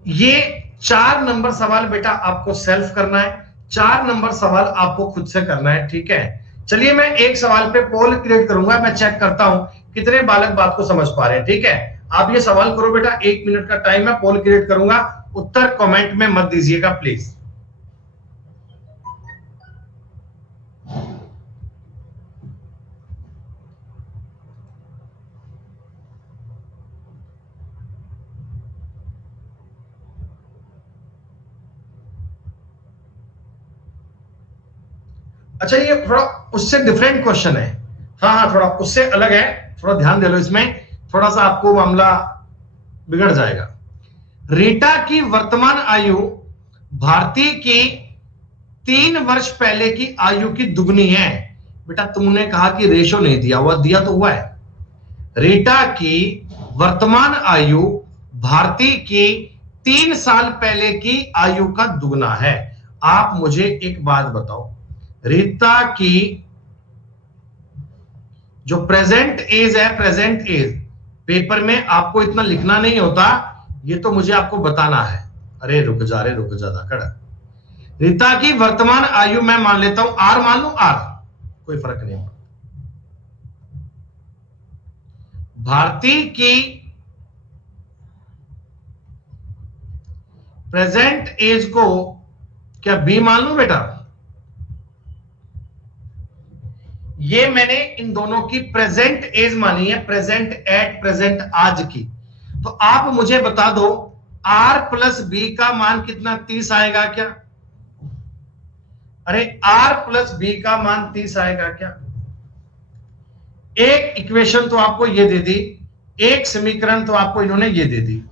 ये 4 नंबर सवाल बेटा आपको सेल्फ करना है, 4 नंबर सवाल आपको खुद से करना है। ठीक है, चलिए मैं एक सवाल पे पोल क्रिएट करूंगा, मैं चेक करता हूं कितने बालक बात को समझ पा रहे हैं। ठीक है, आप ये सवाल करो बेटा, 1 मिनट का टाइम है, पोल क्रिएट करूंगा, उत्तर कमेंट में मत दीजिएगा प्लीज। अच्छा ये थोड़ा उससे डिफरेंट क्वेश्चन है, हाँ थोड़ा उससे अलग है, थोड़ा ध्यान दे लो इसमें, थोड़ा सा आपको मामला बिगड़ जाएगा। रीटा की वर्तमान आयु भारती की 3 वर्ष पहले की आयु की दुगनी है। बेटा तुमने कहा कि रेशो नहीं दिया हुआ, दिया तो हुआ है। रीटा की वर्तमान आयु भारती की 3 साल पहले की आयु का दुगना है। आप मुझे एक बात बताओ, रीता की जो प्रेजेंट एज है, प्रेजेंट एज पेपर में आपको इतना लिखना नहीं होता, ये तो मुझे आपको बताना है। अरे रुक जा धाकड़। रीता की वर्तमान आयु मैं मान लेता हूं आर, मान लू आर, कोई फर्क नहीं पड़ता। भारती की प्रेजेंट एज को क्या बी मान लू बेटा? ये मैंने इन दोनों की प्रेजेंट एज मानी है, प्रेजेंट एट प्रेजेंट आज की। तो आप मुझे बता दो आर प्लस बी का मान कितना, 30 आएगा क्या? अरे आर प्लस बी का मान 30 आएगा क्या? एक इक्वेशन तो आपको ये दे दी, एक समीकरण तो आपको इन्होंने ये दे दी,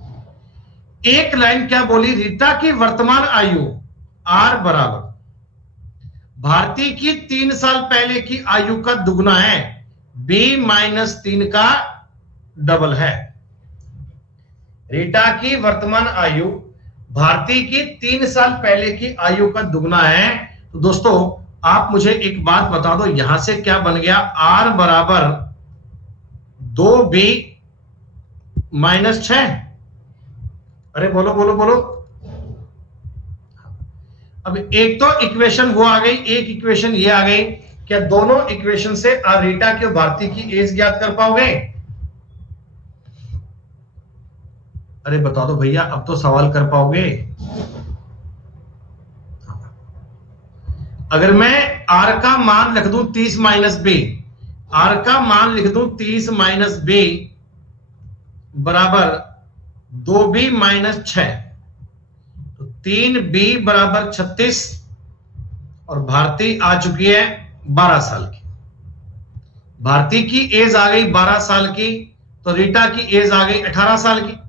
एक लाइन क्या बोली, रीता की वर्तमान आयु आर बराबर भारती की 3 साल पहले की आयु का दुगना है, b -3 का डबल है। रीटा की वर्तमान आयु भारती की 3 साल पहले की आयु का दुगना है। तो दोस्तों आप मुझे एक बात बता दो, यहां से क्या बन गया, r बराबर 2b -6। अरे बोलो बोलो बोलो, अब एक तो इक्वेशन वो आ गई, एक इक्वेशन ये आ गई। क्या दोनों इक्वेशन से रीटा के भारती की एज ज्ञात कर पाओगे? अरे बता दो भैया, अब तो सवाल कर पाओगे। अगर मैं आर का मान लिख दूं 30 माइनस बी, आर का मान लिख दूं 30 माइनस बी बराबर 2b माइनस 6, तो 3b बराबर 36, और भारती आ चुकी है 12 साल की। भारती की एज आ गई 12 साल की, तो रीटा की एज आ गई 18 साल की।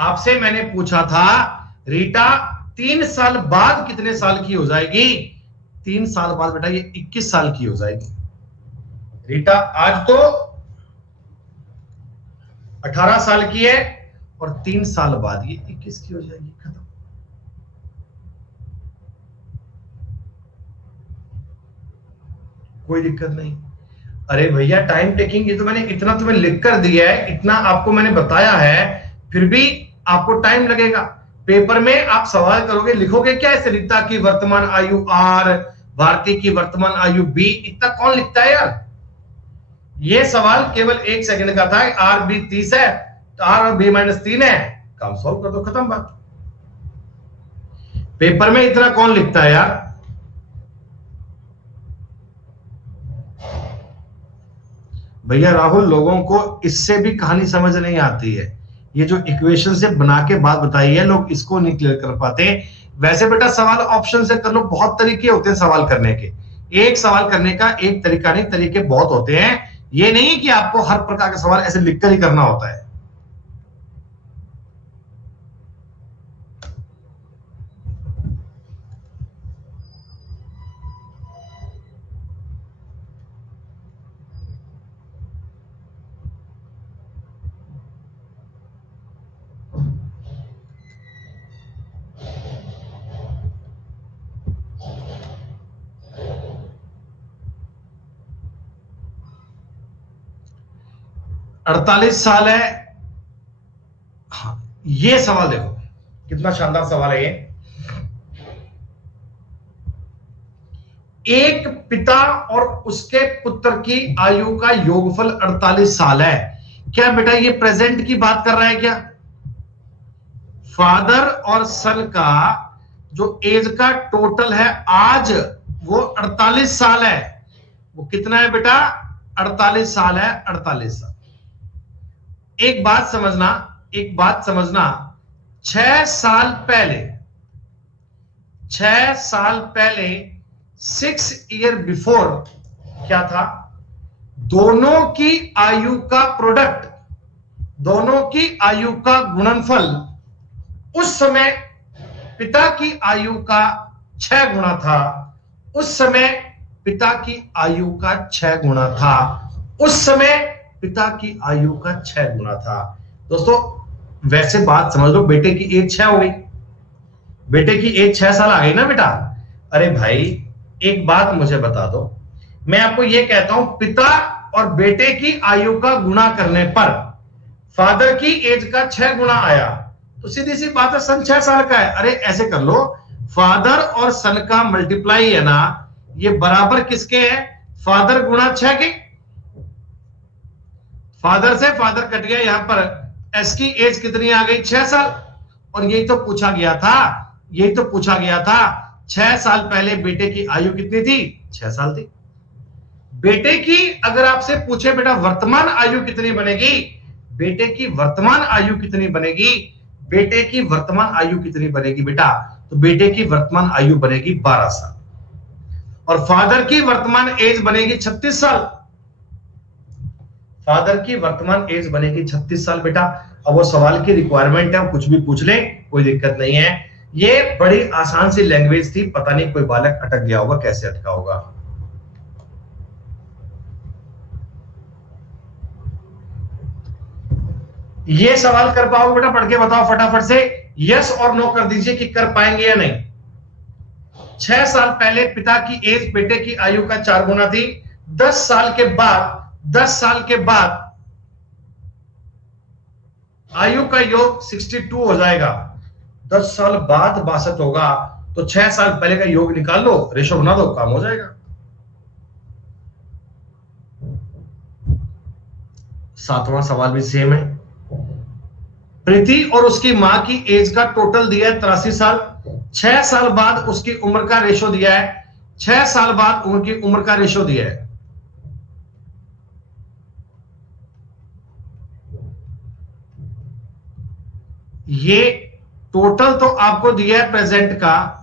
आपसे मैंने पूछा था रीटा 3 साल बाद कितने साल की हो जाएगी? 3 साल बाद बेटा ये 21 साल की हो जाएगी। रीटा आज तो 18 साल की है, और 3 साल बाद ये 21 की हो जाएगी। खत्म। कोई दिक्कत नहीं। अरे भैया टाइम टेकिंग, ये तो मैंने इतना तुम्हें लिख कर दिया है, इतना आपको मैंने बताया है, फिर भी आपको टाइम लगेगा। पेपर में आप सवाल करोगे, लिखोगे क्या ऐसे? रीता की वर्तमान आयु आर, भारती की वर्तमान आयु बी, इतना कौन लिखता है यार? ये सवाल केवल 1 सेकंड का था। आर बी 30 है, तो आर और बी माइनस 3 है, काम सॉल्व कर दो, खत्म बात। पेपर में इतना कौन लिखता है यार? भैया राहुल, लोगों को इससे भी कहानी समझ नहीं आती है। ये जो इक्वेशन से बना के बात बताई है, लोग इसको नहीं क्लियर कर पाते। वैसे बेटा सवाल ऑप्शन से कर लो, बहुत तरीके होते हैं सवाल करने के। एक सवाल करने का एक तरीका नहीं, तरीके बहुत होते हैं। ये नहीं कि आपको हर प्रकार का सवाल ऐसे लिखकर ही करना होता है। 48 साल है। हाँ, ये सवाल देखो कितना शानदार सवाल है ये। एक पिता और उसके पुत्र की आयु का योगफल 48 साल है। क्या बेटा ये प्रेजेंट की बात कर रहा है क्या? फादर और सन का जो एज का टोटल है आज, वो 48 साल है। वो कितना है बेटा? 48 साल है, 48 साल। एक बात समझना, एक बात समझना, 6 साल पहले, 6 साल पहले 6 ईयर बिफोर क्या था? दोनों की आयु का प्रोडक्ट, दोनों की आयु का गुणनफल उस समय पिता की आयु का 6 गुना था। उस समय पिता की आयु का 6 गुना था। उस समय पिता की आयु का 6 गुना था। दोस्तों वैसे बात समझ लो, बेटे की एज 6 हो गई, बेटे की एज 6 साल आ गई ना बेटा। अरे भाई एक बात मुझे बता दो, मैं आपको यह कहता हूं पिता और बेटे की आयु का गुणा करने पर फादर की एज का 6 गुना आया, तो सीधी सी बात है सन 6 साल का है। अरे ऐसे कर लो, फादर और सन का मल्टीप्लाई है ना, ये बराबर किसके है? फादर गुणा 6 के। फादर से फादर कट गया, यहां पर एस की एज कितनी आ गई? 6 साल। और यही तो पूछा गया था, यही तो पूछा गया था, 6 साल पहले बेटे की आयु कितनी थी? 6 साल थी। बेटे की अगर आपसे पूछे बेटा वर्तमान आयु कितनी बनेगी, बेटे की वर्तमान आयु कितनी बनेगी, बेटे की वर्तमान आयु कितनी बनेगी बेटा? तो बेटे की वर्तमान आयु बनेगी 12 साल, और फादर की वर्तमान एज बनेगी 36 साल। फादर की वर्तमान एज बनेगी 36 साल बेटा। अब वो सवाल की रिक्वायरमेंट है, कुछ भी पूछ ले, कोई दिक्कत नहीं है। ये बड़ी आसान सी लैंग्वेज थी, पता नहीं कोई बालक अटक गया होगा, कैसे अटका होगा। ये सवाल कर पाओगे बेटा? पढ़ के बताओ फटाफट से, यस और नो कर दीजिए कि कर पाएंगे या नहीं। 6 साल पहले पिता की एज बेटे की आयु का 4 गुना थी। 10 साल के बाद, 10 साल के बाद आयु का योग 62 हो जाएगा। 10 साल बाद 62 होगा, तो 6 साल पहले का योग निकाल लो, रेशो बना दो, काम हो जाएगा। 7वां सवाल भी सेम है। प्रीति और उसकी मां की एज का टोटल दिया है 83 साल। 6 साल बाद उसकी उम्र का रेशो दिया है, 6 साल बाद उनकी उम्र का रेशो दिया है। ये टोटल तो आपको दिया है प्रेजेंट का,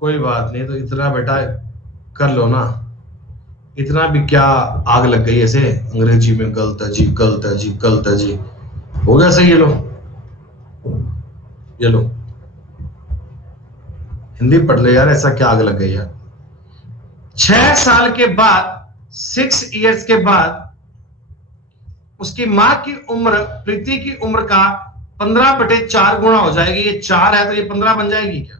कोई बात नहीं, तो इतना बेटा कर लो ना, इतना भी क्या आग लग गई ऐसे अंग्रेजी में, गलत है जी, गलत है जी, गलत है जी, हो गया सही। ये लो, ये लो, हिंदी पढ़ ले यार, ऐसा क्या आग लग गई यार। 6 साल के बाद, 6 इयर्स के बाद उसकी मां की उम्र प्रीति की उम्र का 15/4 गुणा हो जाएगी। ये 4 है तो ये 15 बन जाएगी क्या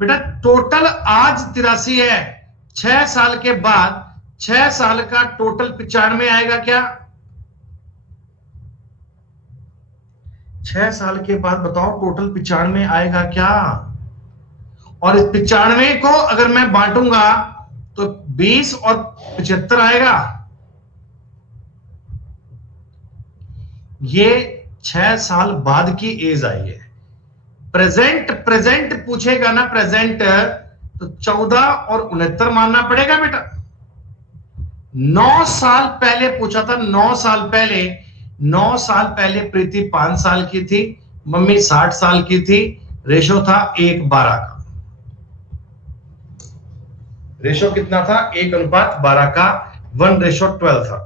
बेटा? टोटल आज 83 है, 6 साल के बाद 6 साल का टोटल 95 आएगा क्या? 6 साल के बाद बताओ टोटल 95 आएगा क्या? और इस 95 को अगर मैं बांटूंगा तो 20 और 75 आएगा। ये 6 साल बाद की एज आई है। प्रेजेंट पूछेगा ना, प्रेजेंट, तो 14 और 69 मानना पड़ेगा बेटा। 9 साल पहले पूछा था, 9 साल पहले, 9 साल पहले प्रीति 5 साल की थी, मम्मी 60 साल की थी, रेशो था 1:12 का। रेशो कितना था? 1:12 का, 1:12 था।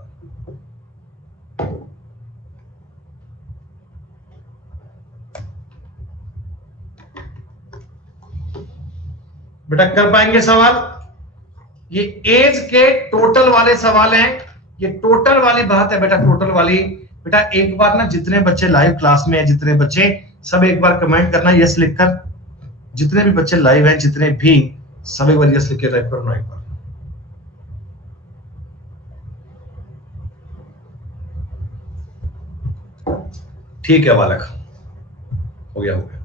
बेटा कर पाएंगे सवाल? ये एज के टोटल वाले सवाल हैं, ये टोटल वाली बात है बेटा, टोटल वाली। बेटा एक बार ना, जितने बच्चे लाइव क्लास में हैं, जितने बच्चे, सब एक बार कमेंट करना यस लिखकर, जितने भी बच्चे लाइव हैं, जितने भी, सब एक बार यस लिख के टाइप करना एक बार। ठीक है बालक, हो गया, हो गया।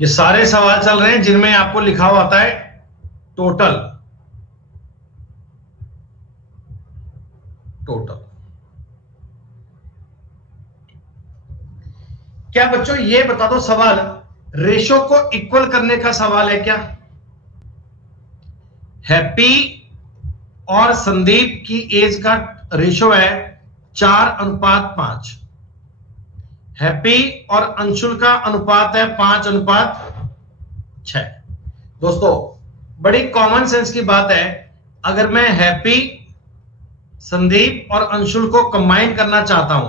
ये सारे सवाल चल रहे हैं जिनमें आपको लिखा हुआ आता है टोटल। टोटल क्या बच्चों ये बता दो, सवाल रेशो को इक्वल करने का सवाल है क्या? हैप्पी और संदीप की एज का रेशो है 4:5। हैप्पी और अंशुल का अनुपात है 5:6। दोस्तों बड़ी कॉमन सेंस की बात है, अगर मैं हैप्पी, संदीप और अंशुल को कंबाइन करना चाहता हूं,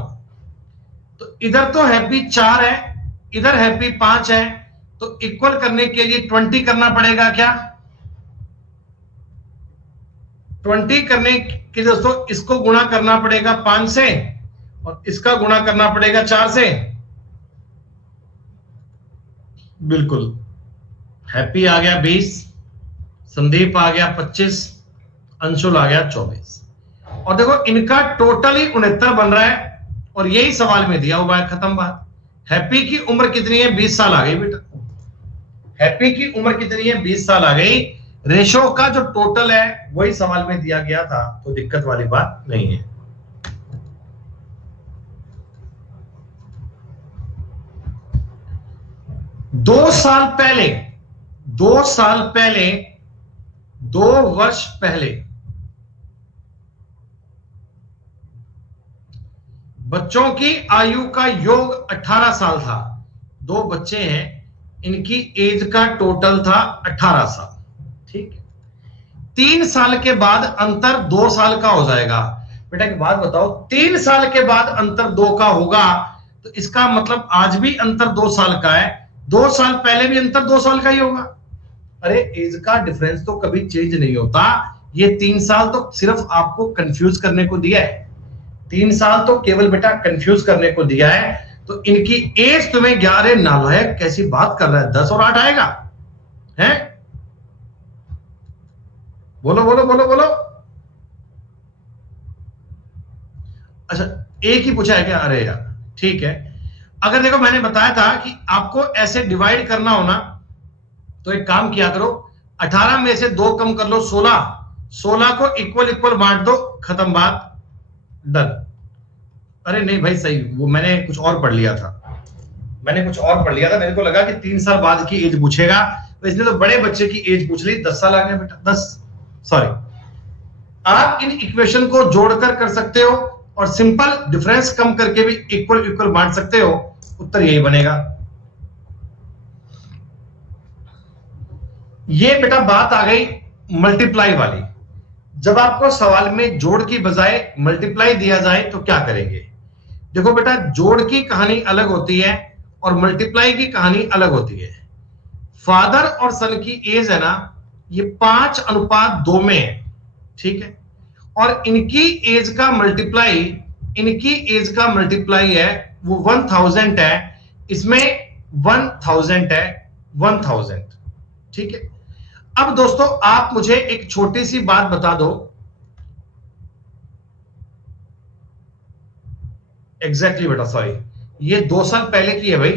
तो इधर तो हैप्पी 4 है, इधर हैप्पी 5 है, तो इक्वल करने के लिए 20 करना पड़ेगा क्या? 20 करने के लिए दोस्तों इसको गुणा करना पड़ेगा 5 से, और इसका गुणा करना पड़ेगा 4 से। बिल्कुल, हैप्पी आ गया 20, संदीप आ गया 25, अंशुल आ गया 24, और देखो इनका टोटल ही 69 बन रहा है, और यही सवाल में दिया हुआ है, खत्म बात। हैप्पी की उम्र कितनी है? 20 साल आ गई बेटा। हैप्पी की उम्र कितनी है? 20 साल आ गई। रेशो का जो टोटल है वही सवाल में दिया गया था, तो दिक्कत वाली बात नहीं है। दो साल पहले, 2 साल पहले, 2 वर्ष पहले बच्चों की आयु का योग 18 साल था। 2 बच्चे हैं, इनकी एज का टोटल था 18 साल। ठीक है, 3 साल के बाद अंतर 2 साल का हो जाएगा। बेटा एक बात बताओ, 3 साल के बाद अंतर 2 का होगा, तो इसका मतलब आज भी अंतर 2 साल का है, 2 साल पहले भी अंतर 2 साल का ही होगा। अरे एज का डिफरेंस तो कभी चेंज नहीं होता, ये 3 साल तो सिर्फ आपको कंफ्यूज करने को दिया है, 3 साल तो केवल बेटा कंफ्यूज करने को दिया है। तो इनकी एज तुम्हें 11, नालायक कैसी बात कर रहा है, 10 और 8 आएगा है? बोलो बोलो बोलो बोलो। अच्छा एक ही पूछा है क्या? अरे यार ठीक है। अगर देखो मैंने बताया था कि आपको ऐसे डिवाइड करना हो ना, तो एक काम किया करो, 18 में से 2 कम कर लो, 16 को इक्वल इक्वल बांट दो, खत्म बात, डन। अरे नहीं भाई सही, वो मैंने कुछ और पढ़ लिया था, मेरे को लगा कि 3 साल बाद की एज पूछेगा, तो इसने तो बड़े बच्चे की एज पूछ ली, 10 साल आ गए बेटा, 10 सॉरी। आप इन इक्वेशन को जोड़कर कर सकते हो और सिंपल डिफरेंस कम करके भी इक्वल इक्वल बांट सकते हो, उत्तर यही बनेगा। ये बेटा बात आ गई मल्टीप्लाई वाली। जब आपको सवाल में जोड़ की बजाय मल्टीप्लाई दिया जाए तो क्या करेंगे? देखो बेटा जोड़ की कहानी अलग होती है और मल्टीप्लाई की कहानी अलग होती है। फादर और सन की एज है ना, ये 5:2 में है, ठीक है, और इनकी एज का मल्टीप्लाई है वो 1000 है, इसमें 1000 है, 1000, ठीक है। अब दोस्तों आप मुझे एक छोटी सी बात बता दो, एग्जैक्टली बेटा सॉरी, ये 2 साल पहले की है भाई,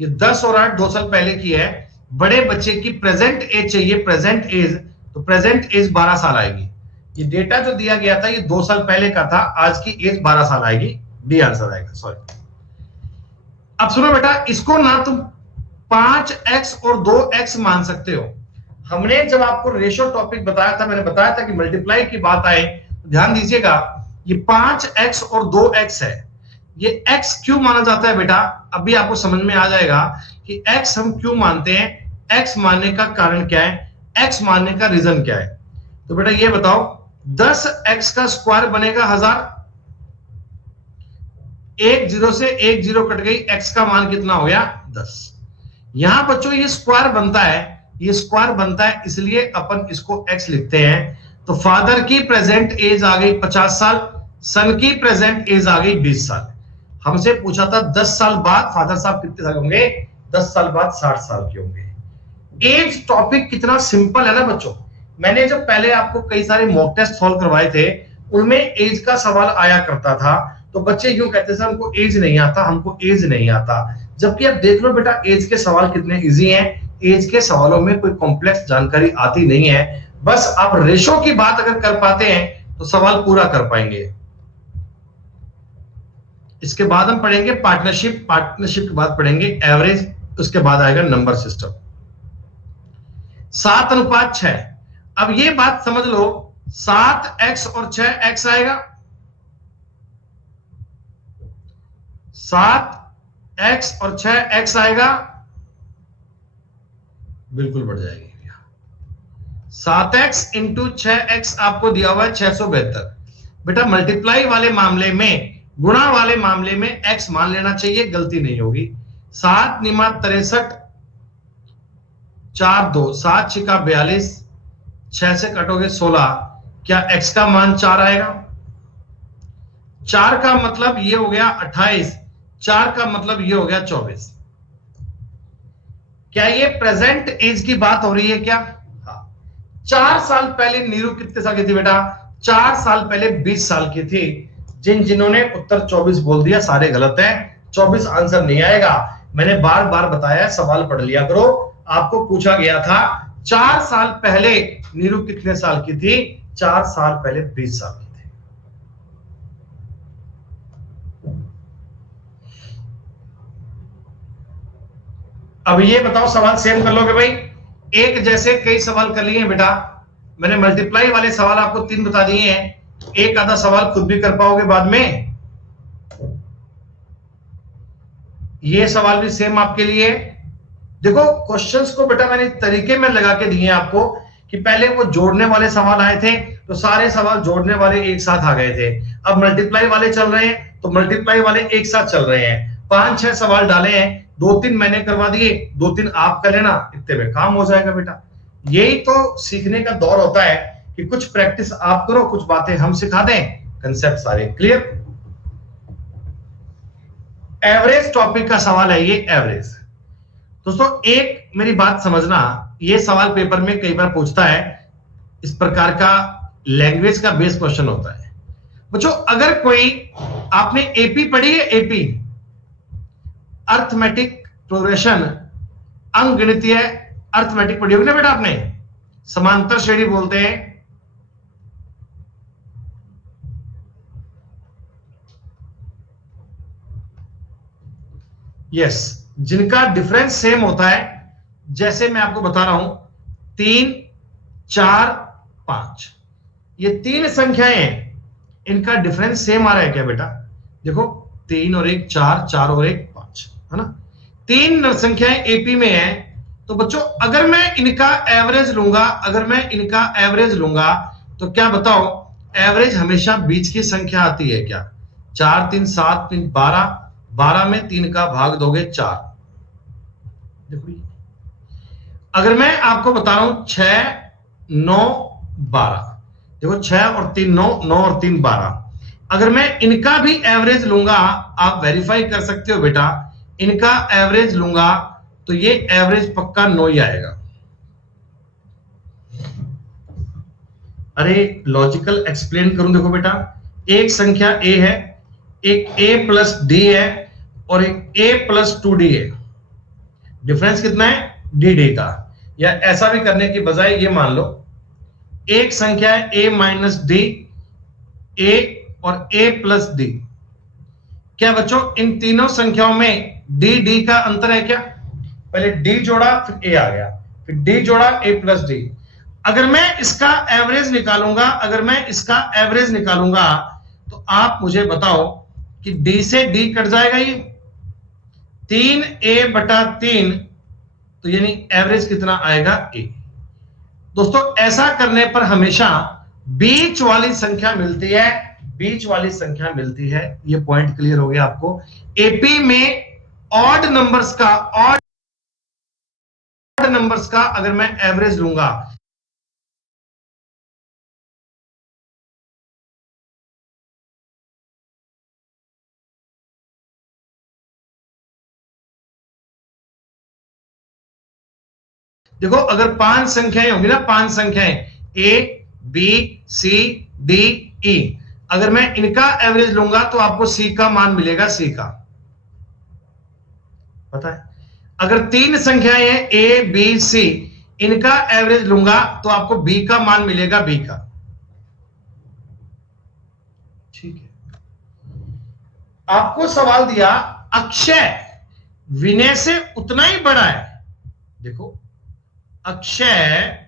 ये 10 और 8 2 साल पहले की है। बड़े बच्चे की प्रेजेंट एज चाहिए, प्रेजेंट एज, तो प्रेजेंट एज 12 साल आएगी। ये डेटा जो दिया गया था ये 2 साल पहले का था, आज की एज 12 साल आएगी, डी आंसर आएगा, सॉरी। अब सुनो बेटा, इसको ना तुम 5x और 2x मान सकते हो। हमने जब आपको रेशो टॉपिक बताया था, मैंने बताया था कि मल्टीप्लाई की बात आए तो ध्यान दीजिएगा, ये 5x और 2x है। ये x क्यों माना जाता है बेटा, अभी आपको समझ में आ जाएगा कि x हम क्यों मानते हैं, x मानने का कारण क्या है, x मानने का रीजन क्या है। तो बेटा ये बताओ, 10x का स्क्वायर बनेगा 1000, एक 0 से एक 0 कट गई, x का मान कितना हो गया 10। यहां बच्चों ये स्क्वायर बनता है, इसलिए अपन इसको x लिखते हैं। तो फादर की प्रेजेंट एज आ गई 50 साल, सन की प्रेजेंट एज आ गई 20 साल। हमसे पूछा था 10 साल बाद फादर साहब कितने साल होंगे, 10 साल बाद 60 साल के होंगे। एज टॉपिक कितना सिंपल है ना बच्चों। मैंने जब पहले आपको कई सारे मॉक टेस्ट सॉल्व करवाए थे, उनमें एज का सवाल आया करता था, तो बच्चे क्यों कहते थे हमको एज नहीं आता, जबकि अब देख लो बेटा एज के सवाल कितने इजी हैं। एज के सवालों में कोई कॉम्प्लेक्स जानकारी आती नहीं है, बस आप रेशो की बात अगर कर पाते हैं तो सवाल पूरा कर पाएंगे। इसके बाद हम पढ़ेंगे पार्टनरशिप के बाद पढ़ेंगे एवरेज, उसके बाद आएगा नंबर सिस्टम। 7:6। अब ये बात समझ लो, 7x और 6x आएगा, 7x और 6x आएगा, बिल्कुल बढ़ जाएगी। 7x इंटू 6x आपको दिया हुआ है 672। बेटा मल्टीप्लाई वाले मामले में, गुणा वाले मामले में x मान लेना चाहिए, गलती नहीं होगी। 7 निमा 63, 4 2, 7 छिका 42, 6 से कटोगे 16, क्या x का मान 4 आएगा? 4 का मतलब ये हो गया 28, 4 का मतलब ये हो गया 24। क्या ये प्रेजेंट एज की बात हो रही है क्या? हाँ। 4 साल पहले नीरू कितने साल की थी बेटा? 4 साल पहले 20 साल की थी। जिन्होंने उत्तर 24 बोल दिया सारे गलत है, 24 आंसर नहीं आएगा। मैंने बार बार बताया, सवाल पढ़ लिया करो। आपको पूछा गया था 4 साल पहले नीरू कितने साल की थी? 4 साल पहले 20 साल की थी। अब ये बताओ, सवाल सेम कर लोगे भाई? एक जैसे कई सवाल कर लिए बेटा। मैंने मल्टीप्लाई वाले सवाल आपको 3 बता दिए हैं, एक आधा सवाल खुद भी कर पाओगे बाद में। ये सवाल भी सेम आपके लिए। देखो क्वेश्चंस को बेटा मैंने तरीके में लगा के दिए आपको कि पहले वो जोड़ने वाले सवाल आए थे तो सारे सवाल जोड़ने वाले एक साथ आ गए थे। अब मल्टीप्लाई वाले चल रहे हैं तो मल्टीप्लाई वाले एक साथ चल रहे हैं। 5-6 सवाल डाले हैं, 2-3 मैंने करवा दिए, 2-3 आप कर लेना, इतने में काम हो जाएगा बेटा। यही तो सीखने का दौर होता है कि कुछ प्रैक्टिस आप करो, कुछ बातें हम सिखा दें, कंसेप्ट सारे क्लियर। एवरेज टॉपिक का सवाल है ये, एवरेज। दोस्तों एक मेरी बात समझना, ये सवाल पेपर में कई बार पूछता है, इस प्रकार का लैंग्वेज का बेस क्वेश्चन होता है। बच्चों अगर कोई, आपने एपी पढ़ी है, एपी अर्थमेटिक प्रोग्रेशन, अंकगणितीय अर्थमेटिक पढ़ी होगी ना बेटा आपने, समांतर श्रेणी बोलते हैं। यस, जिनका डिफरेंस सेम होता है, जैसे मैं आपको बता रहा हूं 3 4 5, ये 3 संख्याएं हैं, इनका डिफरेंस सेम आ रहा है क्या बेटा? देखो 3 और 1 4, 4 और 1 5, है ना, 3 संख्याएं एपी में है। तो बच्चों अगर मैं इनका एवरेज लूंगा, अगर मैं इनका एवरेज लूंगा, तो क्या बताओ, एवरेज हमेशा बीच की संख्या आती है क्या? 4 3 7 3 12, 12 में 3 का भाग दोगे 4। देखो अगर मैं आपको बता रहा हूं 6 9 12, देखो 6 और 3 9, 9 और 3 12, अगर मैं इनका भी एवरेज लूंगा, आप वेरीफाई कर सकते हो बेटा, इनका एवरेज लूंगा तो ये एवरेज पक्का 9 ही आएगा। अरे लॉजिकल एक्सप्लेन करूं, देखो बेटा, एक संख्या ए है, एक ए प्लस डी है और एक ए प्लस 2d है, डिफरेंस कितना है? डी डी का। या ऐसा भी करने की बजाय ये मान लो, एक संख्या है ए माइनस डी, ए और ए प्लस डी। क्या बच्चों इन तीनों संख्याओं में डी डी का अंतर है क्या? पहले डी जोड़ा फिर ए आ गया, फिर डी जोड़ा ए प्लस डी। अगर मैं इसका एवरेज निकालूंगा, अगर मैं इसका एवरेज निकालूंगा, तो आप मुझे बताओ कि डी से डी कट जाएगा, ये 3a/3, तो यानी एवरेज कितना आएगा? ए। दोस्तों ऐसा करने पर हमेशा बीच वाली संख्या मिलती है, बीच वाली संख्या मिलती है। ये पॉइंट क्लियर हो गया आपको। एपी में ऑड नंबर्स का, ऑड नंबर्स का अगर मैं एवरेज लूंगा, देखो अगर 5 संख्याएं होंगी ना, 5 संख्याएं A B C D E, अगर मैं इनका एवरेज लूंगा तो आपको सी का मान मिलेगा, सी का, पता है। अगर 3 संख्याएं हैं ए बी सी, इनका एवरेज लूंगा तो आपको बी का मान मिलेगा, बी का, ठीक है। आपको सवाल दिया अक्षय विनय से उतना ही बड़ा है, देखो अक्षय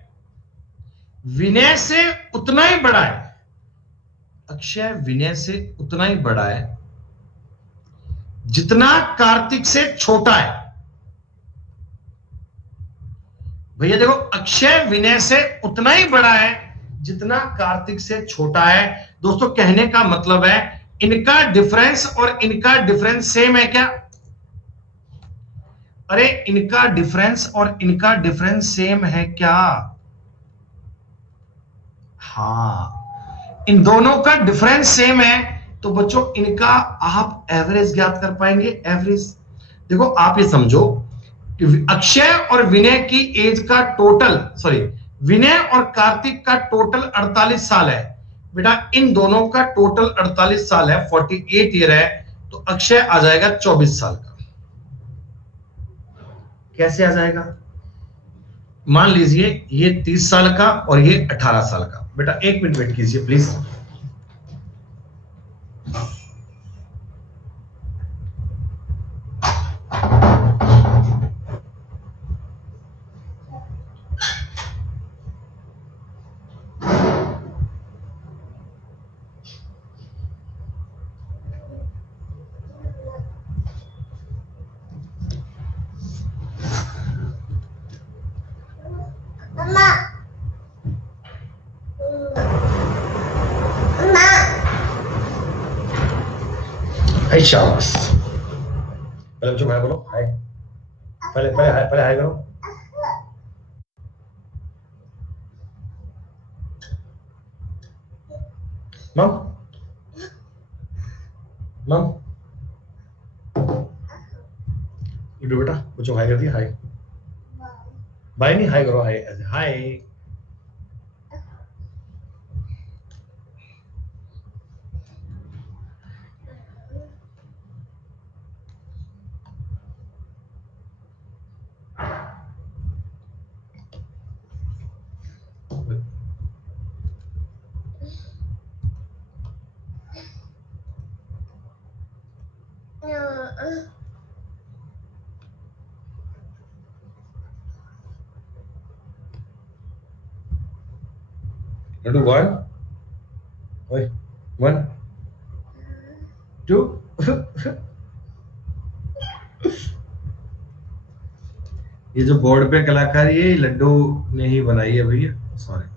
विनय से उतना ही बड़ा है, अक्षय विनय से उतना ही बड़ा है जितना कार्तिक से छोटा है। भैया देखो अक्षय विनय से उतना ही बड़ा है जितना कार्तिक से छोटा है। दोस्तों कहने का मतलब है इनका डिफरेंस और इनका डिफरेंस सेम है क्या? अरे इनका डिफरेंस और इनका डिफरेंस सेम है क्या? हाँ, इन दोनों का डिफरेंस सेम है, तो बच्चों इनका आप एवरेज ज्ञात कर पाएंगे, एवरेज। देखो आप ये समझो कि अक्षय और विनय की एज का टोटल, सॉरी विनय और कार्तिक का टोटल 48 साल है बेटा, इन दोनों का टोटल 48 साल है, 48 ईयर है, तो अक्षय आ जाएगा 24 साल का। कैसे आ जाएगा? मान लीजिए ये 30 साल का और ये 18 साल का। बेटा 1 मिनट वेट कीजिए प्लीज। शाबाश, पहले बच्चों हाय बोलो, हाय, पहले हाय करो। मम मम लड्डू बेटा बच्चों हाय कर दिया, हाय बाय नहीं, हाय करो, हाय हाय। लड्डू 1 1 2 ये जो बोर्ड पे कलाकारी है लड्डू ने ही बनाई है भैया, सॉरी।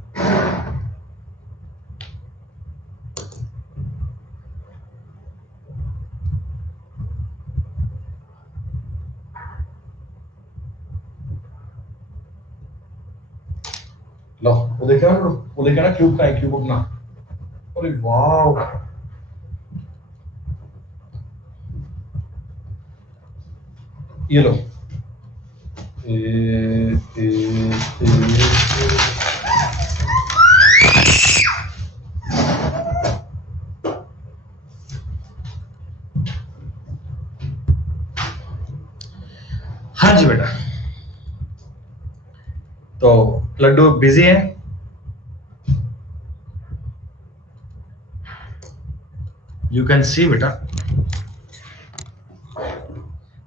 लो वो देखा ना, वो देखा ना क्यूब का है, क्यूब अपना, अरे वाह। ये लो हाँ जी बेटा, तो लड्डू बिजी है, यू कैन सी बेटा,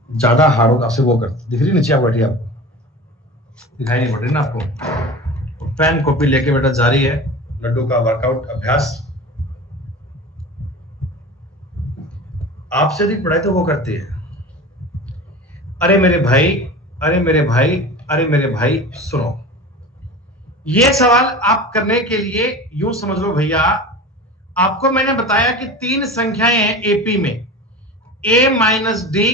ज्यादा हार्ड होगा आपसे वो कर, दिख रही नीचे आप बैठी, आपको दिखाई नहीं पड़ रही ना आपको। पेन कॉपी लेके बेटा जारी है लड्डू का वर्कआउट अभ्यास। आपसे भी पढ़ाई तो वो करती है। अरे मेरे भाई, अरे मेरे भाई, अरे मेरे भाई सुनो, ये सवाल आप करने के लिए यूं समझ लो भैया, आपको मैंने बताया कि 3 संख्याएं हैं एपी में, ए माइनस डी,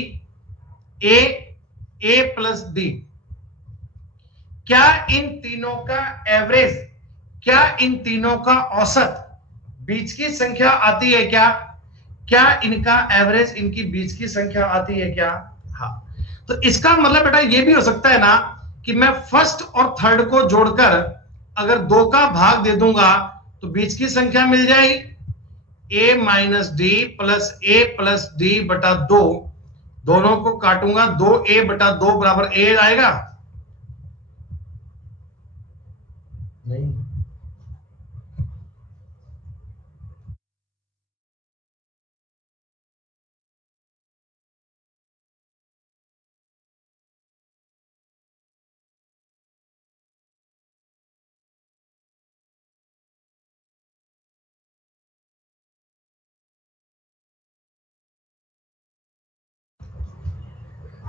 ए प्लस डी। क्या इन तीनों का एवरेज, क्या इन तीनों का औसत बीच की संख्या आती है क्या? क्या इनका एवरेज, इनकी बीच की संख्या आती है क्या? हाँ, तो इसका मतलब बेटा ये भी हो सकता है ना कि मैं फर्स्ट और थर्ड को जोड़कर अगर 2 का भाग दे दूंगा तो बीच की संख्या मिल जाएगी। ए माइनस डी प्लस डी बटा 2, दोनों को काटूंगा, 2a बटा 2 बराबर a आएगा? नहीं।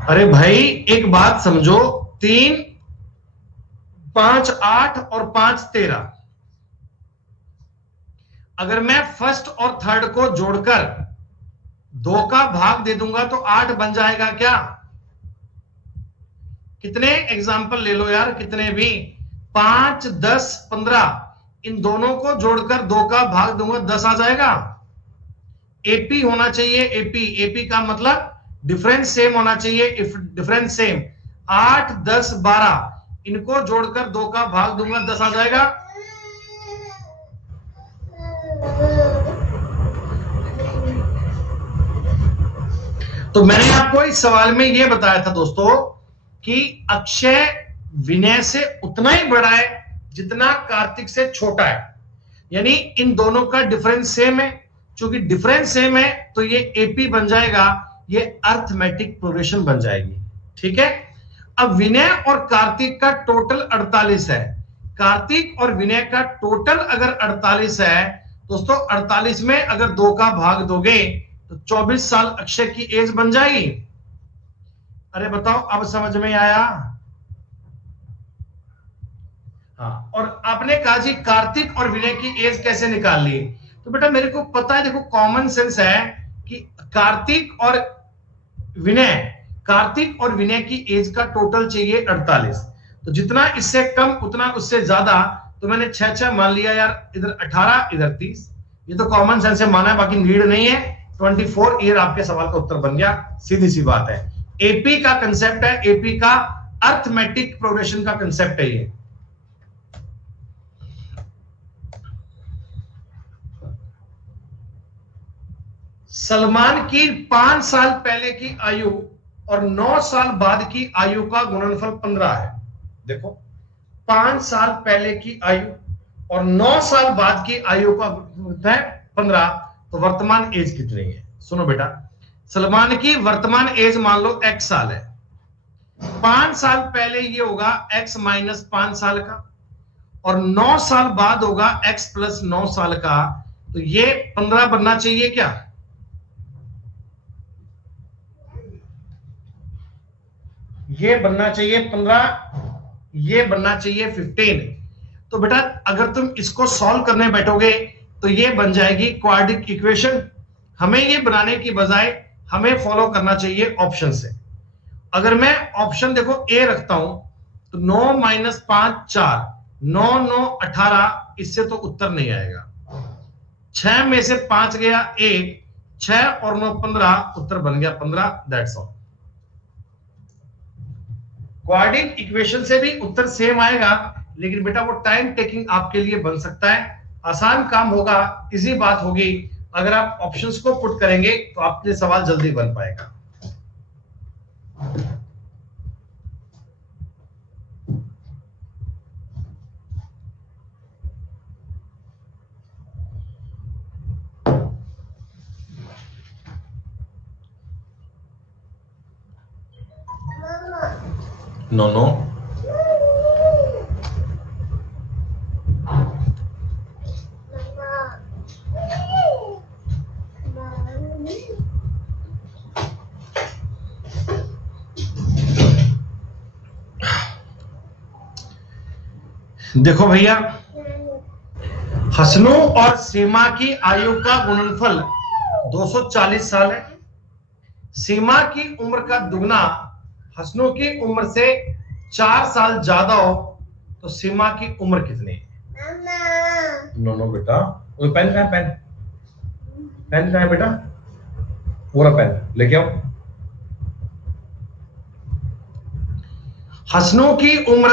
अरे भाई एक बात समझो, 3 5 8 और 5 13, अगर मैं फर्स्ट और थर्ड को जोड़कर 2 का भाग दे दूंगा तो 8 बन जाएगा क्या? कितने एग्जाम्पल ले लो यार, कितने भी, 5 10 15, इन दोनों को जोड़कर 2 का भाग दूंगा 10 आ जाएगा। एपी होना चाहिए, एपी का मतलब डिफरेंस सेम होना चाहिए, इफ डिफरेंस सेम, 8 10 12, इनको जोड़कर 2 का भाग दूंगा 10 आ जाएगा। तो मैंने आपको इस सवाल में यह बताया था दोस्तों कि अक्षय विनय से उतना ही बड़ा है जितना कार्तिक से छोटा है, यानी इन दोनों का डिफरेंस सेम है। चूंकि डिफरेंस सेम है तो ये एपी बन जाएगा, ये अर्थमेटिक प्रोग्रेशन बन जाएगी। ठीक है, अब विनय और कार्तिक का टोटल 48 है, कार्तिक और विनय का टोटल अगर 48 है दोस्तों, 48 में अगर 2 का भाग दोगे तो 24 साल अक्षय की एज बन जाएगी। अरे बताओ अब समझ में आया? हाँ, और आपने कहा जी कार्तिक और विनय की एज कैसे निकाल ली, तो बेटा मेरे को पता है, देखो कॉमन सेंस है कि कार्तिक और विनय की एज का टोटल चाहिए 48, तो जितना इससे कम उतना उससे ज्यादा, तो मैंने 6 6 मान लिया यार, इधर 18 इधर 30, ये तो कॉमन सेंस से माना है, बाकी नीड नहीं है। 24 ईयर आपके सवाल का उत्तर बन गया, सीधी सी बात है। एपी का कंसेप्ट है, एपी का अर्थमेटिक प्रोग्रेशन का कंसेप्ट है ये। सलमान की 5 साल पहले की आयु और 9 साल बाद की आयु का गुणनफल 15 है। देखो 5 साल पहले की आयु और 9 साल बाद की आयु का है 15, तो वर्तमान एज कितनी है? सुनो बेटा, सलमान की वर्तमान एज मान लो x साल है, 5 साल पहले ये होगा x माइनस 5 साल का, और 9 साल बाद होगा x प्लस 9 साल का, तो ये 15 बनना चाहिए क्या? ये बनना चाहिए 15, ये बनना चाहिए 15। तो बेटा अगर तुम इसको सॉल्व करने बैठोगे तो ये बन जाएगी क्वाड्रेटिक इक्वेशन। हमें ये बनाने की बजाय हमें फॉलो करना चाहिए ऑप्शन से। अगर मैं ऑप्शन देखो ए रखता हूं तो 9 माइनस 5 4, 9 9 18, इससे तो उत्तर नहीं आएगा। 6 में से 5 गया 1, 6 और 9 15, उत्तर बन गया 15। That's all. क्वाड्रेटिक इक्वेशन से भी उत्तर सेम आएगा, लेकिन बेटा वो टाइम टेकिंग आपके लिए बन सकता है। आसान काम होगा, इजी बात होगी। अगर आप ऑप्शंस को पुट करेंगे तो आपके लिए सवाल जल्दी बन पाएगा। नो नो, देखो भैया, हसनू और सीमा की आयु का गुणनफल 240 साल है। सीमा की उम्र का दुगना हसनू की उम्र से 4 साल ज्यादा हो तो सीमा की उम्र कितनी है? नो नो बेटा, वो पेन कहाँ है? पेन पेन कहाँ है बेटा? पूरा पेन लेके आओ। हसनू की उम्र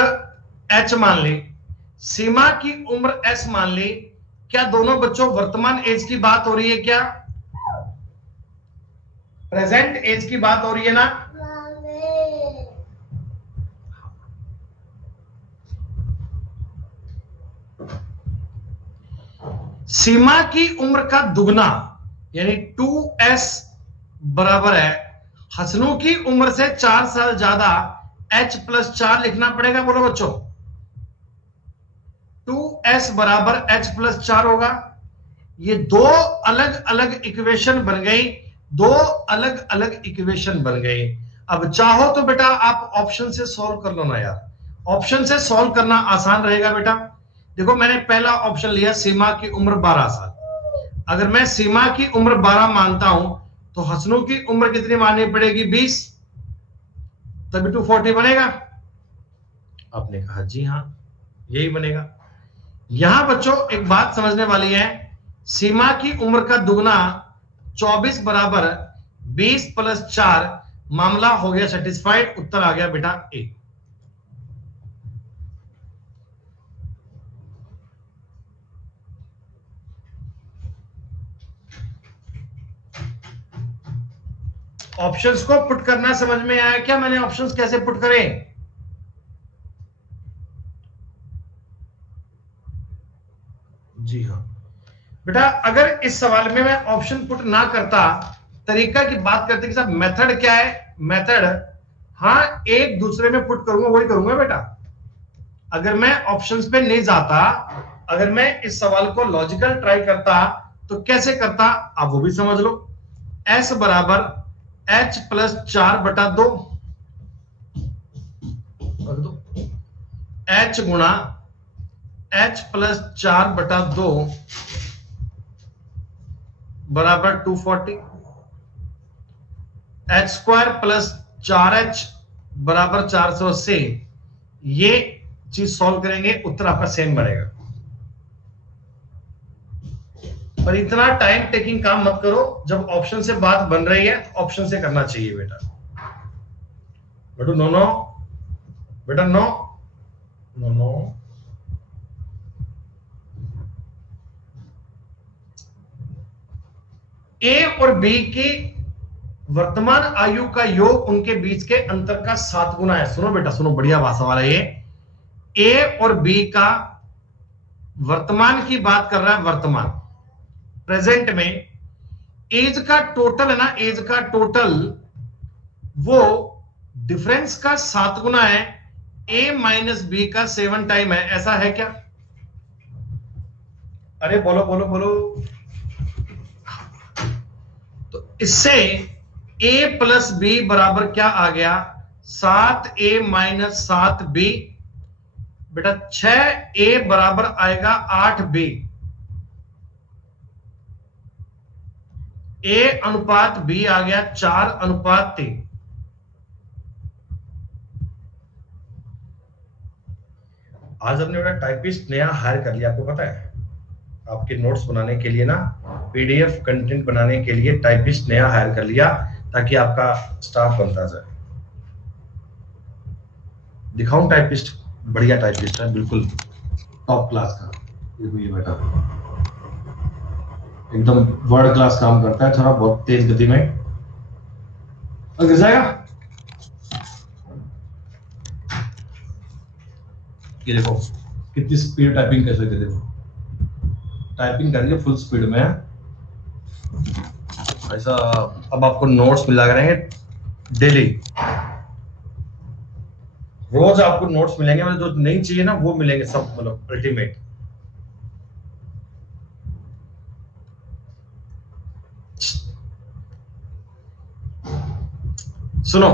h मान ली, सीमा की उम्र s मान ली। क्या दोनों बच्चों वर्तमान एज की बात हो रही है? क्या प्रेजेंट एज की बात हो रही है ना? सीमा की उम्र का दुगना यानी 2s बराबर है हसनू की उम्र से 4 साल ज्यादा, h प्लस 4 लिखना पड़ेगा। बोलो बच्चों, 2s बराबर h प्लस 4 होगा। ये दो अलग अलग इक्वेशन बन गई, दो अलग अलग इक्वेशन बन गई। अब चाहो तो बेटा आप ऑप्शन से सॉल्व कर लो ना यार, ऑप्शन से सॉल्व करना आसान रहेगा बेटा। देखो मैंने पहला ऑप्शन लिया, सीमा की उम्र 12 साल। अगर मैं सीमा की उम्र 12 मानता हूं तो हसनू की उम्र कितनी माननी पड़ेगी? 20, तभी 240 बनेगा। आपने कहा जी हाँ यही बनेगा। यहां बच्चों एक बात समझने वाली है, सीमा की उम्र का दुगना 24 बराबर 20 प्लस 4, मामला हो गया सेटिस्फाइड। उत्तर आ गया बेटा ए। ऑप्शंस को पुट करना समझ में आया क्या? मैंने ऑप्शंस कैसे पुट करें? जी हाँ बेटा, अगर इस सवाल में मैं ऑप्शन पुट ना करता, तरीका की बात करते कि साहब मेथड क्या है? मेथड हाँ एक दूसरे में पुट करूंगा, वही करूंगा बेटा। अगर मैं ऑप्शंस पे नहीं जाता, अगर मैं इस सवाल को लॉजिकल ट्राई करता तो कैसे करता आप वो भी समझ लो। s बराबर h प्लस 4 बटा 2 रख दो, h गुणा h प्लस 4 बटा 2 बराबर 240, h स्क्वायर प्लस 4h बराबर 480। ये चीज सॉल्व करेंगे, उत्तर आपका सेम बनेगा। पर इतना टाइम टेकिंग काम मत करो। जब ऑप्शन से बात बन रही है ऑप्शन से करना चाहिए बेटा। बेटू नो नो, बेटा नो नो नो। ए और बी की वर्तमान आयु का योग उनके बीच के अंतर का 7 गुना है। सुनो बेटा सुनो, बढ़िया भाषा वाला ये। ए और बी का वर्तमान की बात कर रहा है, वर्तमान प्रेजेंट में एज का टोटल है ना, एज का टोटल वो डिफरेंस का 7 गुना है। ए माइनस बी का 7 टाइम है, ऐसा है क्या? अरे बोलो बोलो बोलो। तो इससे ए प्लस बी बराबर क्या आ गया? 7a minus 7b। बेटा 6a बराबर आएगा 8b। ए अनुपात बी आ गया 4:3। आज हमने बेटा टाइपिस्ट नया हायर कर लिया, आपको पता है? आपके नोट्स बनाने के लिए ना, पीडीएफ कंटेंट बनाने के लिए टाइपिस्ट नया हायर कर लिया ताकि आपका स्टाफ बनता जाए। दिखाऊं टाइपिस्ट? बढ़िया टाइपिस्ट है, बिल्कुल टॉप क्लास का। ये बेटा एकदम वर्ल्ड क्लास काम करता है, थोड़ा बहुत तेज गति में। और गिर जाएगा। ये देखो कितनी स्पीड टाइपिंग कर सकते, देखो टाइपिंग करेंगे फुल स्पीड में ऐसा। अब आपको नोट्स मिला करेंगे डेली, रोज आपको नोट्स मिलेंगे, मतलब जो नहीं चाहिए ना वो मिलेंगे सब, मतलब अल्टीमेट। सुनो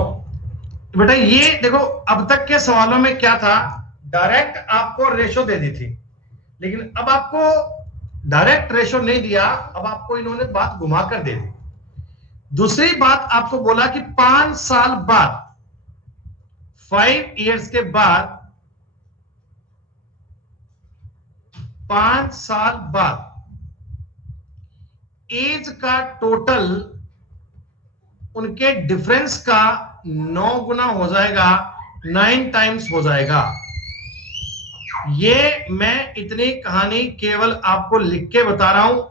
बेटा, ये देखो अब तक के सवालों में क्या था, डायरेक्ट आपको रेशो दे दी थी, लेकिन अब आपको डायरेक्ट रेशो नहीं दिया, अब आपको इन्होंने बात घुमा कर दे दी। दूसरी बात आपको बोला कि 5 साल बाद, 5 इयर्स के बाद, 5 साल बाद एज का टोटल उनके डिफरेंस का 9 गुना हो जाएगा, 9 टाइम्स हो जाएगा। ये मैं इतनी कहानी केवल आपको लिख के बता रहा हूं,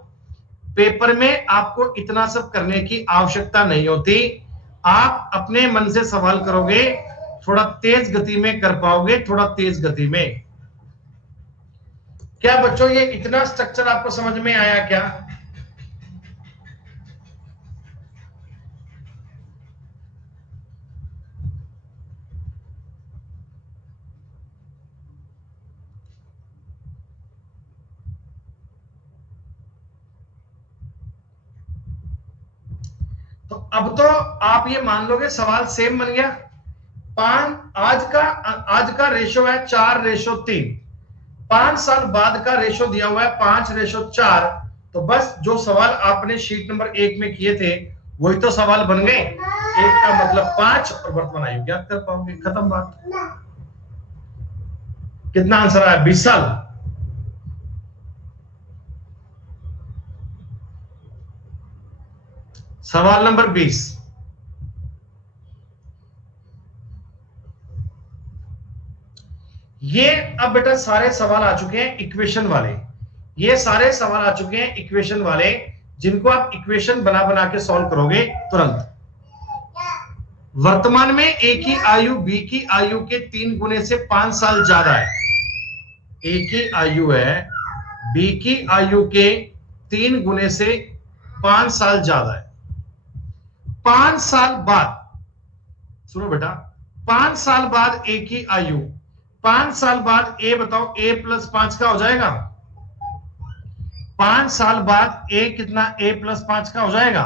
पेपर में आपको इतना सब करने की आवश्यकता नहीं होती। आप अपने मन से सवाल करोगे, थोड़ा तेज गति में कर पाओगे, थोड़ा तेज गति में। क्या बच्चों ये इतना स्ट्रक्चर आपको समझ में आया क्या? तो अब तो आप ये मान लोगे सवाल सेम बन गया। आज का रेशो है 4:3। 5 साल बाद का रेशो दिया हुआ है 5:4। तो बस जो सवाल आपने शीट नंबर 1 में किए थे वही तो सवाल बन गए। 1 का मतलब 5 और वर्तमान आयु ज्ञात कर पाओगे, खत्म बात। कितना आंसर आया? 20 साल। सवाल नंबर 20। ये अब बेटा सारे सवाल आ चुके हैं इक्वेशन वाले, ये सारे सवाल आ चुके हैं इक्वेशन वाले, जिनको आप इक्वेशन बना बना के सॉल्व करोगे तुरंत। वर्तमान में ए की आयु बी की आयु के 3 गुने से 5 साल ज्यादा है। ए की आयु है बी की आयु के 3 गुने से 5 साल ज्यादा है। 5 साल बाद, सुनो बेटा, 5 साल बाद ए की आयु, 5 साल बाद ए बताओ, ए प्लस 5 का हो जाएगा। 5 साल बाद ए कितना? ए प्लस 5 का हो जाएगा।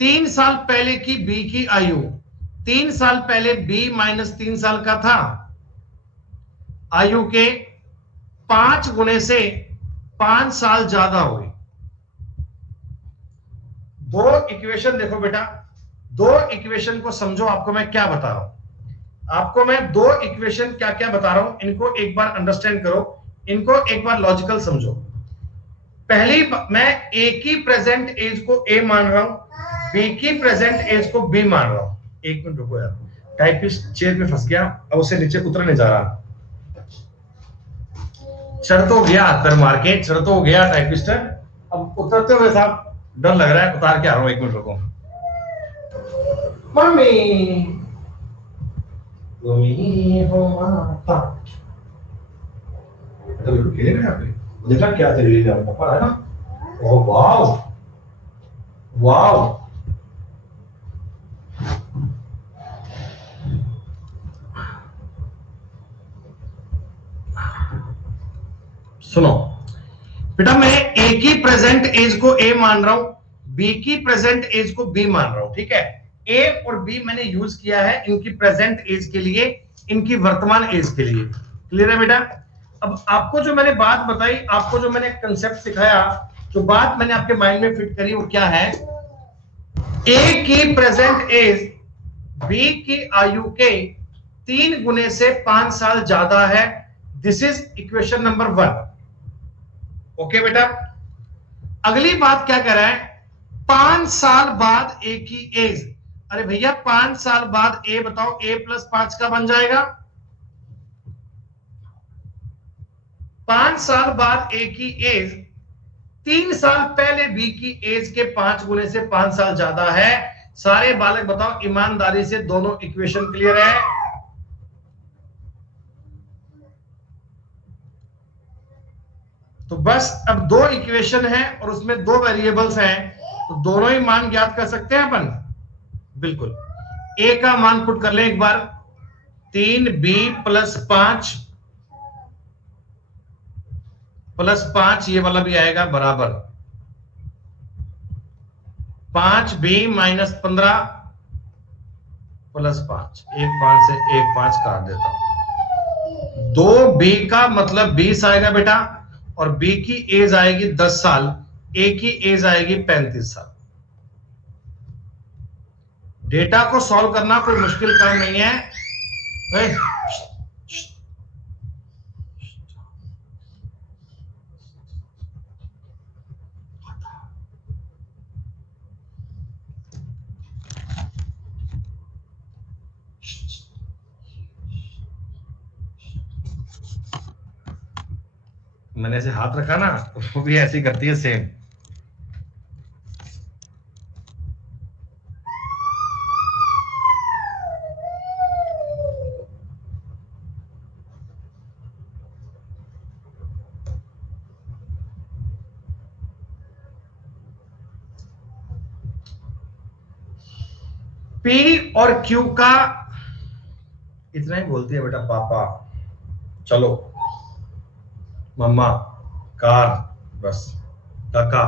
3 साल पहले की बी की आयु, 3 साल पहले बी माइनस 3 साल का था, आयु के 5 गुने से 5 साल ज्यादा हो गई। दो इक्वेशन देखो बेटा, दो इक्वेशन को समझो। आपको मैं क्या बता रहा हूं, आपको मैं दो इक्वेशन क्या क्या बता रहा हूं, इनको एक बार अंडरस्टैंड करो, इनको एक बार लॉजिकल समझो। मैं ए की प्रेजेंट एज को ए मान रहा हूं, बी की प्रेजेंट एज को बी मान रहा हूं। एक मिनट रुको यार, टाइपिस्ट चेयर में फंस गया, अब उसे नीचे उतर नहीं जा रहा। चढ़ तो गया कर मार के, चढ़ तो गया टाइपिस्ट, अब उतरते हुए साहब डर लग रहा है, उतार के आ रहा हूं। एक मिनट रुको। मम्मी हो माता, देखा क्या तेरे लिए पापा है ना। ओह वाओ वाओ, सुनो बेटा, मैं ए की प्रेजेंट एज को ए मान रहा हूं, बी की प्रेजेंट एज को बी मान रहा हूं, ठीक है। ए और बी मैंने यूज किया है इनकी प्रेजेंट एज के लिए, इनकी वर्तमान एज के लिए। क्लियर है बेटा? अब आपको जो मैंने बात बताई, आपको जो मैंने कंसेप्ट सिखाया, जो बात मैंने आपके माइंड में फिट करी, वो क्या है? ए की प्रेजेंट एज बी की आयु के 3 गुने से 5 साल ज्यादा है। This is equation number 1। Okay बेटा, अगली बात क्या कह रहा है? 5 साल बाद ए की एज। अरे भैया 5 साल बाद ए बताओ, ए प्लस 5 का बन जाएगा। 5 साल बाद ए की एज 3 साल पहले बी की एज के 5 गुने से 5 साल ज्यादा है। सारे बालक बताओ ईमानदारी से, दोनों इक्वेशन क्लियर है? तो बस अब 2 इक्वेशन है और उसमें 2 वेरिएबल्स हैं, तो दोनों ही मान ज्ञात कर सकते हैं अपन। बिल्कुल, ए का मान पुट कर ले एक बार, 3b प्लस 5 ये वाला भी आएगा बराबर 5b माइनस 15 प्लस 5। एक 5 से एक 5 काट देता हूं। 2b का मतलब 20 आएगा बेटा, और बी की एज आएगी 10 साल, ए की एज आएगी 35 साल। डेटा को सॉल्व करना कोई मुश्किल काम नहीं है। मैंने ऐसे हाथ रखा ना, तो वो भी ऐसी करती है सेम। P और Q का इतना ही बोलती है बेटा, पापा, चलो, मम्मा, कार, बस, काका।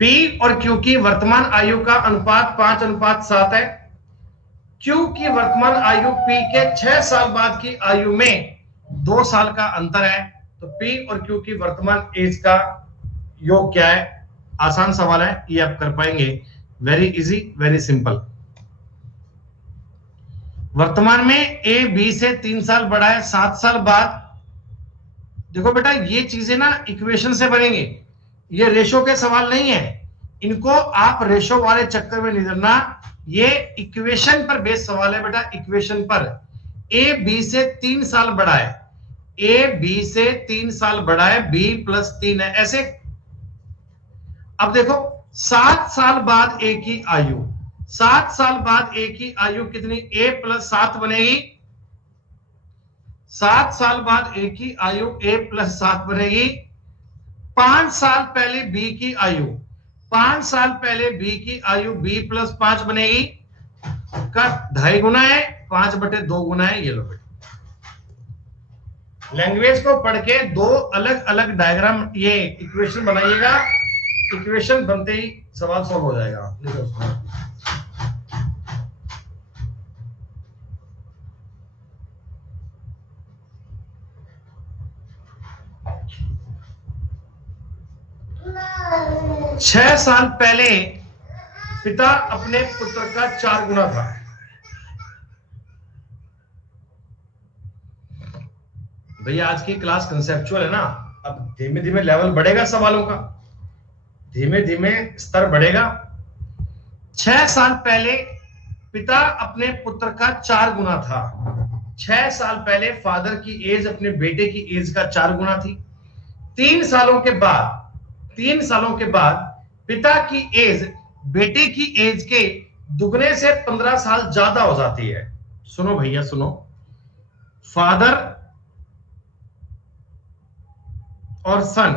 P और Q की वर्तमान आयु का अनुपात 5:7 है। Q की वर्तमान आयु P के 6 साल बाद की आयु में 2 साल का अंतर है। तो P और Q की वर्तमान एज का योग क्या है? आसान सवाल है, ये आप कर पाएंगे। Very easy, very simple. वर्तमान में A B से 3 साल बड़ा है, 7 साल बाद। देखो बेटा, ये चीजें ना इक्वेशन से बनेंगे, ये रेशो के सवाल नहीं है। इनको आप रेशो वाले चक्कर में नहीं धरना, ये इक्वेशन पर बेस्ड सवाल है बेटा, इक्वेशन पर। A B से 3 साल बड़ा है, A B से 3 साल बड़ा है, B प्लस 3 है, ऐसे। अब देखो 7 साल बाद A की आयु, 7 साल बाद A की आयु कितनी? A प्लस 7 बनेगी। 7 साल बाद A की आयु A प्लस 7 बनेगी। 5 साल पहले B की आयु, 5 साल पहले B की आयु B प्लस 5 बनेगी। का 2.5 गुना है, 5/2 गुना है। ये लो बेटा, लैंग्वेज को पढ़ के 2 अलग अलग डायग्राम, ये इक्वेशन बनाइएगा। इक्वेशन बनते ही सवाल सॉल्व हो जाएगा। लिखो 6 साल पहले पिता अपने पुत्र का 4 गुना था। भैया आज की क्लास कंसेप्चुअल है ना, अब धीमे धीमे लेवल बढ़ेगा सवालों का, धीमे धीमे स्तर बढ़ेगा। 6 साल पहले पिता अपने पुत्र का 4 गुना था। 6 साल पहले फादर की एज अपने बेटे की एज का 4 गुना थी। 3 सालों के बाद पिता की एज बेटे की एज के दुगने से 15 साल ज्यादा हो जाती है। सुनो भैया सुनो, फादर और सन,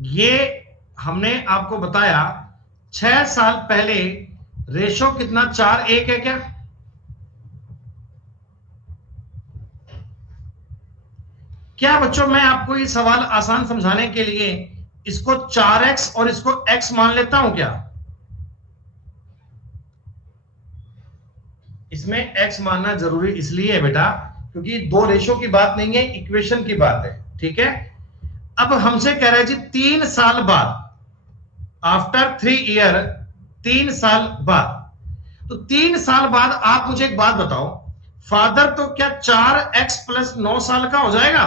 ये हमने आपको बताया 6 साल पहले रेशो कितना 4:1 है क्या? क्या बच्चों मैं आपको ये सवाल आसान समझाने के लिए इसको 4x और इसको x मान लेता हूं क्या? इसमें x मानना जरूरी इसलिए है बेटा क्योंकि दो रेशो की बात नहीं है, इक्वेशन की बात है, ठीक है। अब हमसे कह रहा है जी 3 साल बाद, आफ्टर 3 ईयर, 3 साल बाद, तो 3 साल बाद आप मुझे एक बात बताओ, फादर तो क्या 4x + 9 साल का हो जाएगा?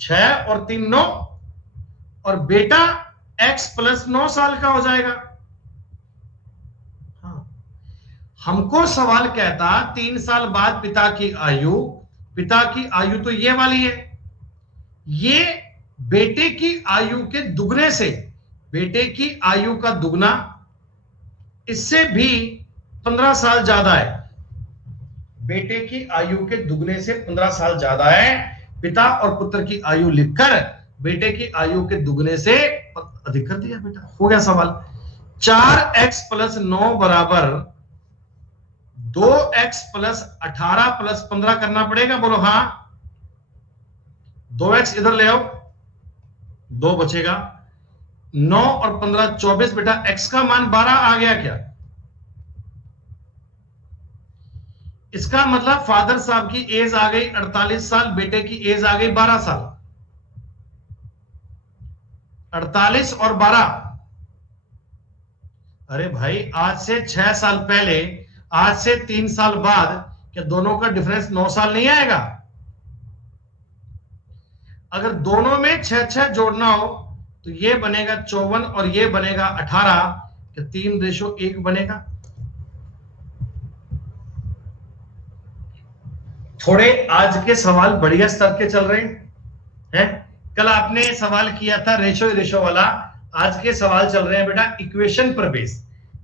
6 और 3 9, और बेटा x + 9 साल का हो जाएगा। हाँ, हमको सवाल कहता 3 साल बाद पिता की आयु तो ये वाली है, ये बेटे की आयु के दुगने से, बेटे की आयु का दुगना, इससे भी 15 साल ज्यादा है। बेटे की आयु के दुगने से 15 साल ज्यादा है। पिता और पुत्र की आयु लिखकर बेटे की आयु के दुगने से अधिक कर दिया बेटा, हो गया सवाल। 4x + 9 बराबर 2x + 18 + 15 करना पड़ेगा, बोलो हाँ। 2x इधर ले आओ, 2 बचेगा, 9 और 15 24 बेटा, x का मान 12 आ गया क्या? इसका मतलब फादर साहब की एज आ गई 48 साल, बेटे की एज आ गई 12 साल। 48 और 12, अरे भाई आज से 6 साल पहले, आज से 3 साल बाद, क्या दोनों का डिफरेंस 9 साल नहीं आएगा? अगर दोनों में 6 जोड़ना हो तो ये बनेगा 54 और ये बनेगा 18, क्या 3:1 बनेगा? थोड़े आज के सवाल बढ़िया स्तर के चल रहे हैं। कल आपने सवाल किया था रेशो वाला, आज के सवाल चल रहे हैं बेटा इक्वेशन पर बेस।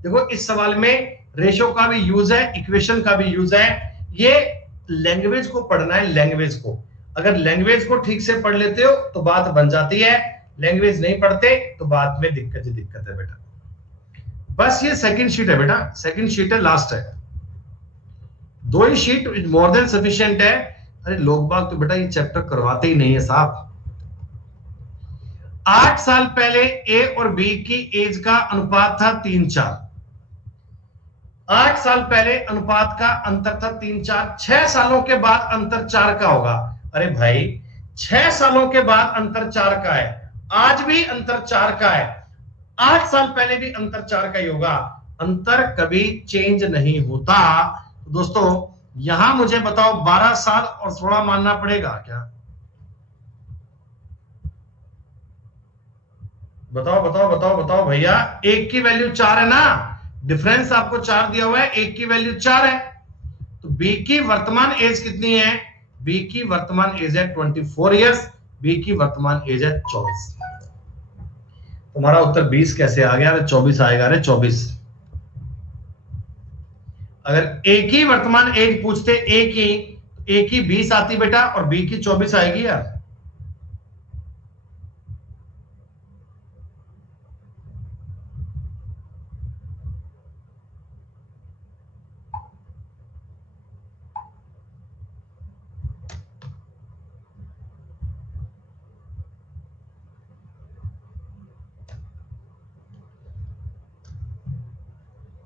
देखो इस सवाल में रेशो का भी यूज है, इक्वेशन का भी यूज है। ये लैंग्वेज को पढ़ना है, लैंग्वेज को। अगर लैंग्वेज को ठीक से पढ़ लेते हो तो बात बन जाती है, लैंग्वेज नहीं पढ़ते तो बात में दिक्कत है बेटा। बस ये सेकंड शीट है बेटा, सेकंड शीट है, लास्ट है। 2 ही शीट मोर देन सफिशिएंट है। अरे लोग बाग तो बेटा ये चैप्टर करवाते ही नहीं है साहब। 8 साल पहले ए और बी की एज का अनुपात था 3:4। 8 साल पहले अनुपात का अंतर था 3:4। 6 सालों के बाद अंतर 4 का होगा। अरे भाई 6 सालों के बाद अंतर 4 का है, आज भी अंतर 4 का है, 8 साल पहले भी अंतर 4 का ही होगा। अंतर कभी चेंज नहीं होता। तो दोस्तों यहां मुझे बताओ 12 साल और 16 मानना पड़ेगा क्या? बताओ भैया। एक की वैल्यू 4 है ना, डिफरेंस आपको 4 दिया हुआ है, एक की वैल्यू 4 है। तो बी की वर्तमान एज कितनी है? बी की वर्तमान एज है 24 इयर्स, बी की वर्तमान एज है 24। तुम्हारा उत्तर 20 कैसे आ गया? अरे 24 आएगा, अरे 24। अगर एक ही वर्तमान एज पूछते, एक ही 20 आती बेटा और बी की 24 आएगी यार।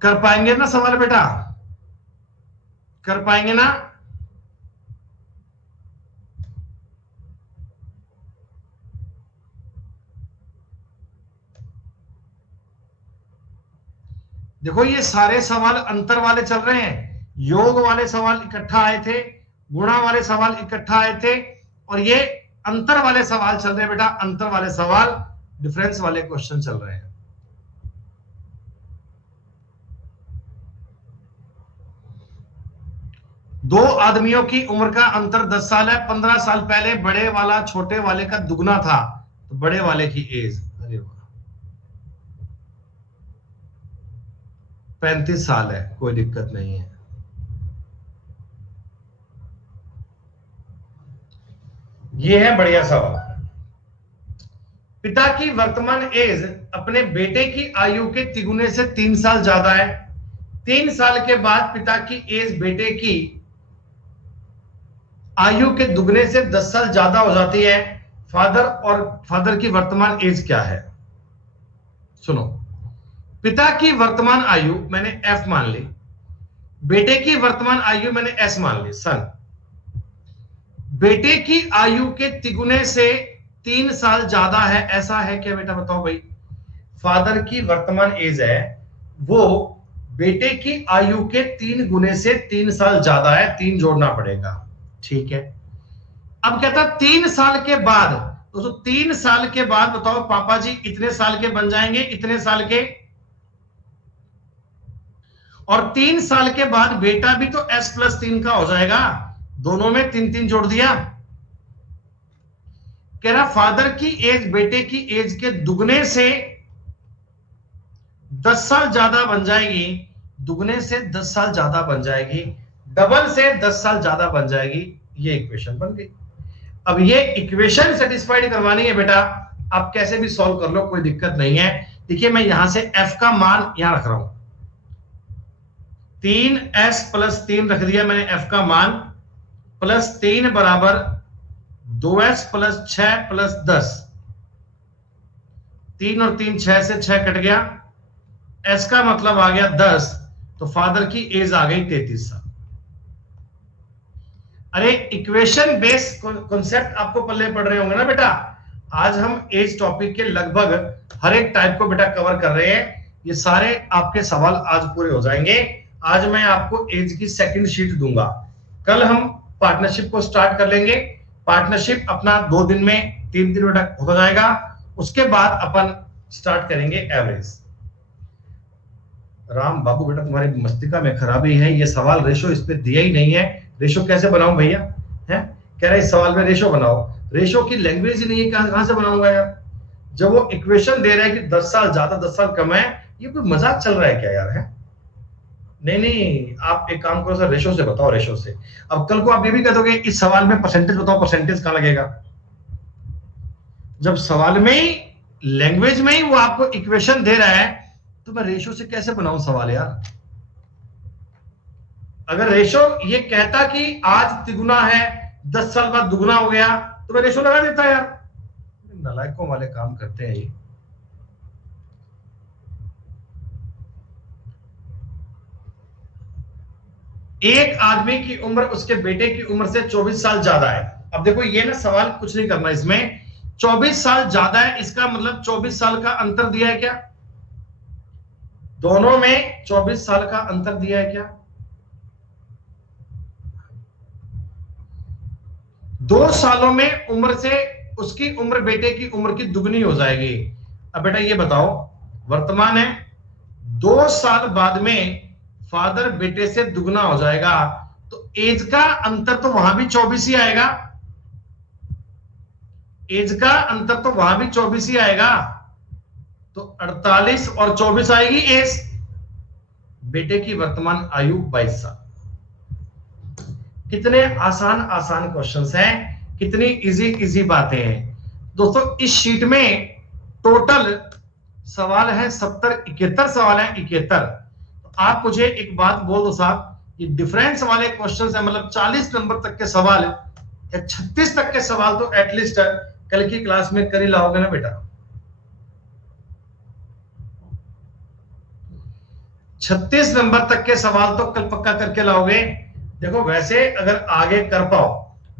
कर पाएंगे ना सवाल बेटा? कर पाएंगे ना? देखो ये सारे सवाल अंतर वाले चल रहे हैं, योग वाले सवाल इकट्ठा आए थे, गुणा वाले सवाल इकट्ठा आए थे, और ये अंतर वाले सवाल चल रहे हैं बेटा, अंतर वाले सवाल, डिफरेंस वाले क्वेश्चन चल रहे हैं। दो आदमियों की उम्र का अंतर 10 साल है। 15 साल पहले बड़े वाला छोटे वाले का दुगना था, तो बड़े वाले की एज, अरे वाह, 35 साल है, कोई दिक्कत नहीं है। ये है बढ़िया सवाल। पिता की वर्तमान एज अपने बेटे की आयु के तिगुने से 3 साल ज्यादा है। 3 साल के बाद पिता की एज बेटे की आयु के दुगने से 10 साल ज्यादा हो जाती है। फादर की वर्तमान एज क्या है? सुनो, पिता की वर्तमान आयु मैंने एफ मान ली, बेटे की वर्तमान आयु मैंने एस मान ली, सन। बेटे की आयु के तिगुने से 3 साल ज्यादा है, ऐसा है क्या बेटा? बताओ भाई। फादर की वर्तमान एज है वो बेटे की आयु के 3 गुने से 3 साल ज्यादा है, 3 जोड़ना पड़ेगा, ठीक है। अब कहता 3 साल के बाद, तो 3 साल के बाद बताओ पापा जी इतने साल के बन जाएंगे, इतने साल के, और 3 साल के बाद बेटा भी तो S+3 का हो जाएगा, दोनों में 3-3 जोड़ दिया। कह रहा फादर की एज बेटे की एज के दुगने से 10 साल ज्यादा बन जाएगी, दुगने से 10 साल ज्यादा बन जाएगी, डबल से 10 साल ज्यादा बन जाएगी। ये इक्वेशन बन गई। अब ये इक्वेशन सेटिस्फाइड करवानी है बेटा, आप कैसे भी सॉल्व कर लो, कोई दिक्कत नहीं है। देखिए मैं यहां से f का मान यहां रख रहा हूं, 3s+3 रख दिया मैंने f का मान, +3 बराबर 2s+6+10, 3 और 3 6 से 6 कट गया, s का मतलब आ गया 10, तो फादर की एज आ गई 33 साल। अरे इक्वेशन बेस्ड कॉन्सेप्ट आपको पल्ले पड़ रहे होंगे ना बेटा। आज हम एज टॉपिक के लगभग हर एक टाइप को बेटा कवर कर रहे हैं, ये सारे आपके सवाल आज पूरे हो जाएंगे। आज मैं आपको एज की सेकंड शीट दूंगा, कल हम पार्टनरशिप को स्टार्ट कर लेंगे। पार्टनरशिप अपना 2 दिन में 3 दिन बेटा हो जाएगा, उसके बाद अपन स्टार्ट करेंगे एवरेज। राम बाबू बेटा तुम्हारी मस्तिष्क में खराबी है, ये सवाल रेशो इस पे दिया ही नहीं है, रेशो कैसे बनाऊं भैया? है कह रहा है इस सवाल में रेशो बनाओ, रेशो की लैंग्वेज ही नहीं है, कहां से बनाऊंगा यार? जब वो इक्वेशन दे रहा है कि 10 साल ज्यादा 10 साल कम है, ये कोई मजाक चल रहा है क्या यार? है नहीं, आप एक काम करो सर, रेशो से बताओ, रेशो से। अब कल को आप ये भी कह दोगे इस सवाल में परसेंटेज बताओ, परसेंटेज कहां लगेगा? जब सवाल में ही लैंग्वेज में ही वो आपको इक्वेशन दे रहा है, तो मैं रेशो से कैसे बनाऊं सवाल यार? अगर रेशो ये कहता कि आज तिगुना है 10 साल बाद दुगुना हो गया, तो मैं रेशो लगा देता यार। नालायकों वाले काम करते हैं ये। एक आदमी की उम्र उसके बेटे की उम्र से 24 साल ज्यादा है। अब देखो ये ना सवाल कुछ नहीं करना इसमें, 24 साल ज्यादा है, इसका मतलब 24 साल का अंतर दिया है क्या? दोनों में 24 साल का अंतर दिया है क्या? 2 सालों में उम्र से उसकी उम्र बेटे की उम्र की दुगनी हो जाएगी। अब बेटा ये बताओ, वर्तमान है, 2 साल बाद में फादर बेटे से दुगना हो जाएगा, तो एज का अंतर तो वहां भी 24 ही आएगा, एज का अंतर तो वहां भी 24 ही आएगा, तो 48 और 24 आएगी एज। बेटे की वर्तमान आयु 22 साल। कितने आसान आसान क्वेश्चंस हैं, कितनी इजी इजी बातें हैं दोस्तों। इस शीट में टोटल सवाल है 70, 71 सवाल है, 71। तो आप मुझे एक बात बोल दो साहब, ये डिफरेंस वाले क्वेश्चंस है, मतलब 40 नंबर तक के सवाल या 36 तक के सवाल तो एटलीस्ट कल की क्लास में कर ही लाओगे ना बेटा? 36 नंबर तक के सवाल तो कल पक्का करके लाओगे। देखो वैसे अगर आगे कर पाओ,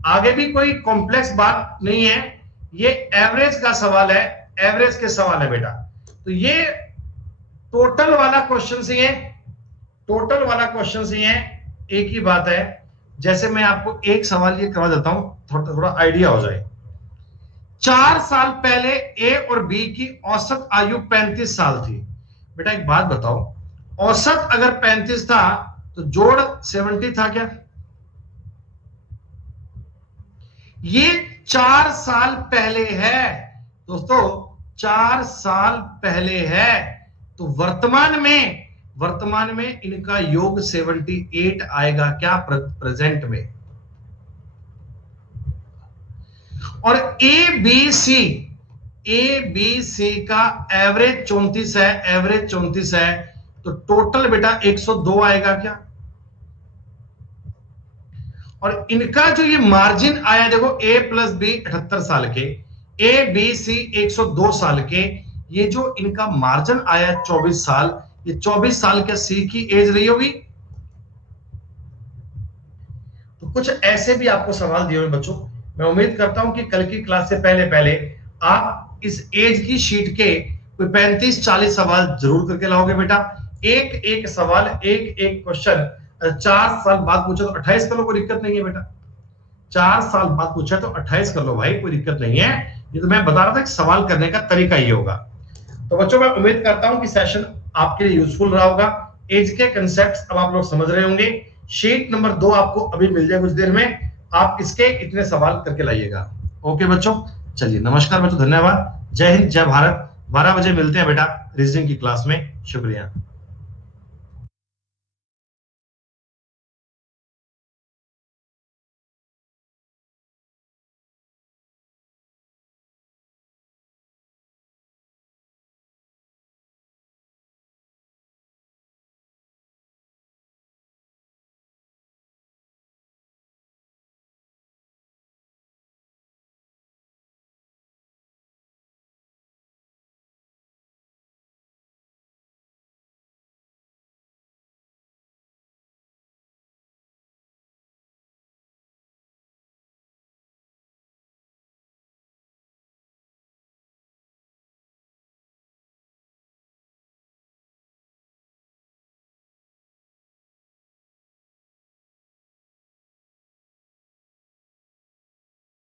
आगे भी कोई कॉम्प्लेक्स बात नहीं है, ये एवरेज का सवाल है, एवरेज के सवाल है बेटा। तो ये टोटल वाला क्वेश्चन ही है, टोटल वाला क्वेश्चन ही है, एक ही बात है। जैसे मैं आपको एक सवाल ये करवा देता हूं, थोड़ा थोड़ा आइडिया हो जाए। 4 साल पहले ए और बी की औसत आयु 35 साल थी। बेटा एक बात बताओ, औसत अगर 35 था तो जोड़ 70 था क्या? ये 4 साल पहले है दोस्तों, 4 साल पहले है। तो वर्तमान में इनका योग 78 आएगा क्या प्रेजेंट में? और ए बी सी का एवरेज 34 है, एवरेज 34 है, तो टोटल बेटा 102 आएगा क्या? और इनका जो ये मार्जिन आया देखो, ए प्लस बी 78 साल के, ए बी सी 102 साल के, ये जो इनका मार्जिन आया 24 साल, ये 24 साल क्या सी की एज रही होगी? तो कुछ ऐसे भी आपको सवाल दिए हुए बच्चों। मैं उम्मीद करता हूं कि कल की क्लास से पहले पहले आप इस एज की शीट के कोई 35-40 सवाल जरूर करके लाओगे बेटा। एक एक सवाल, एक एक क्वेश्चन 4 साल बाद पूछा तो 28 कर लो, कोई दिक्कत नहीं है बेटा। 4 साल बाद पूछा तो 28 कर लो भाई, कोई दिक्कत नहीं है। ये तो मैं बता रहा था कि सवाल करने का तरीका ये होगा। तो बच्चों मैं उम्मीद करता हूं कि सेशन आपके लिए यूजफुल रहा होगा। एज के कंसेप्ट्स अब आप लोग समझ रहे होंगे। शीट नंबर 2 आपको अभी मिल जाए कुछ देर में, आप इसके इतने सवाल करके लाइएगा। ओके बच्चों, चलिए नमस्कार बच्चों, धन्यवाद, जय हिंद जय भारत। 12 बजे मिलते हैं बेटा रीजनिंग की क्लास में। शुक्रिया।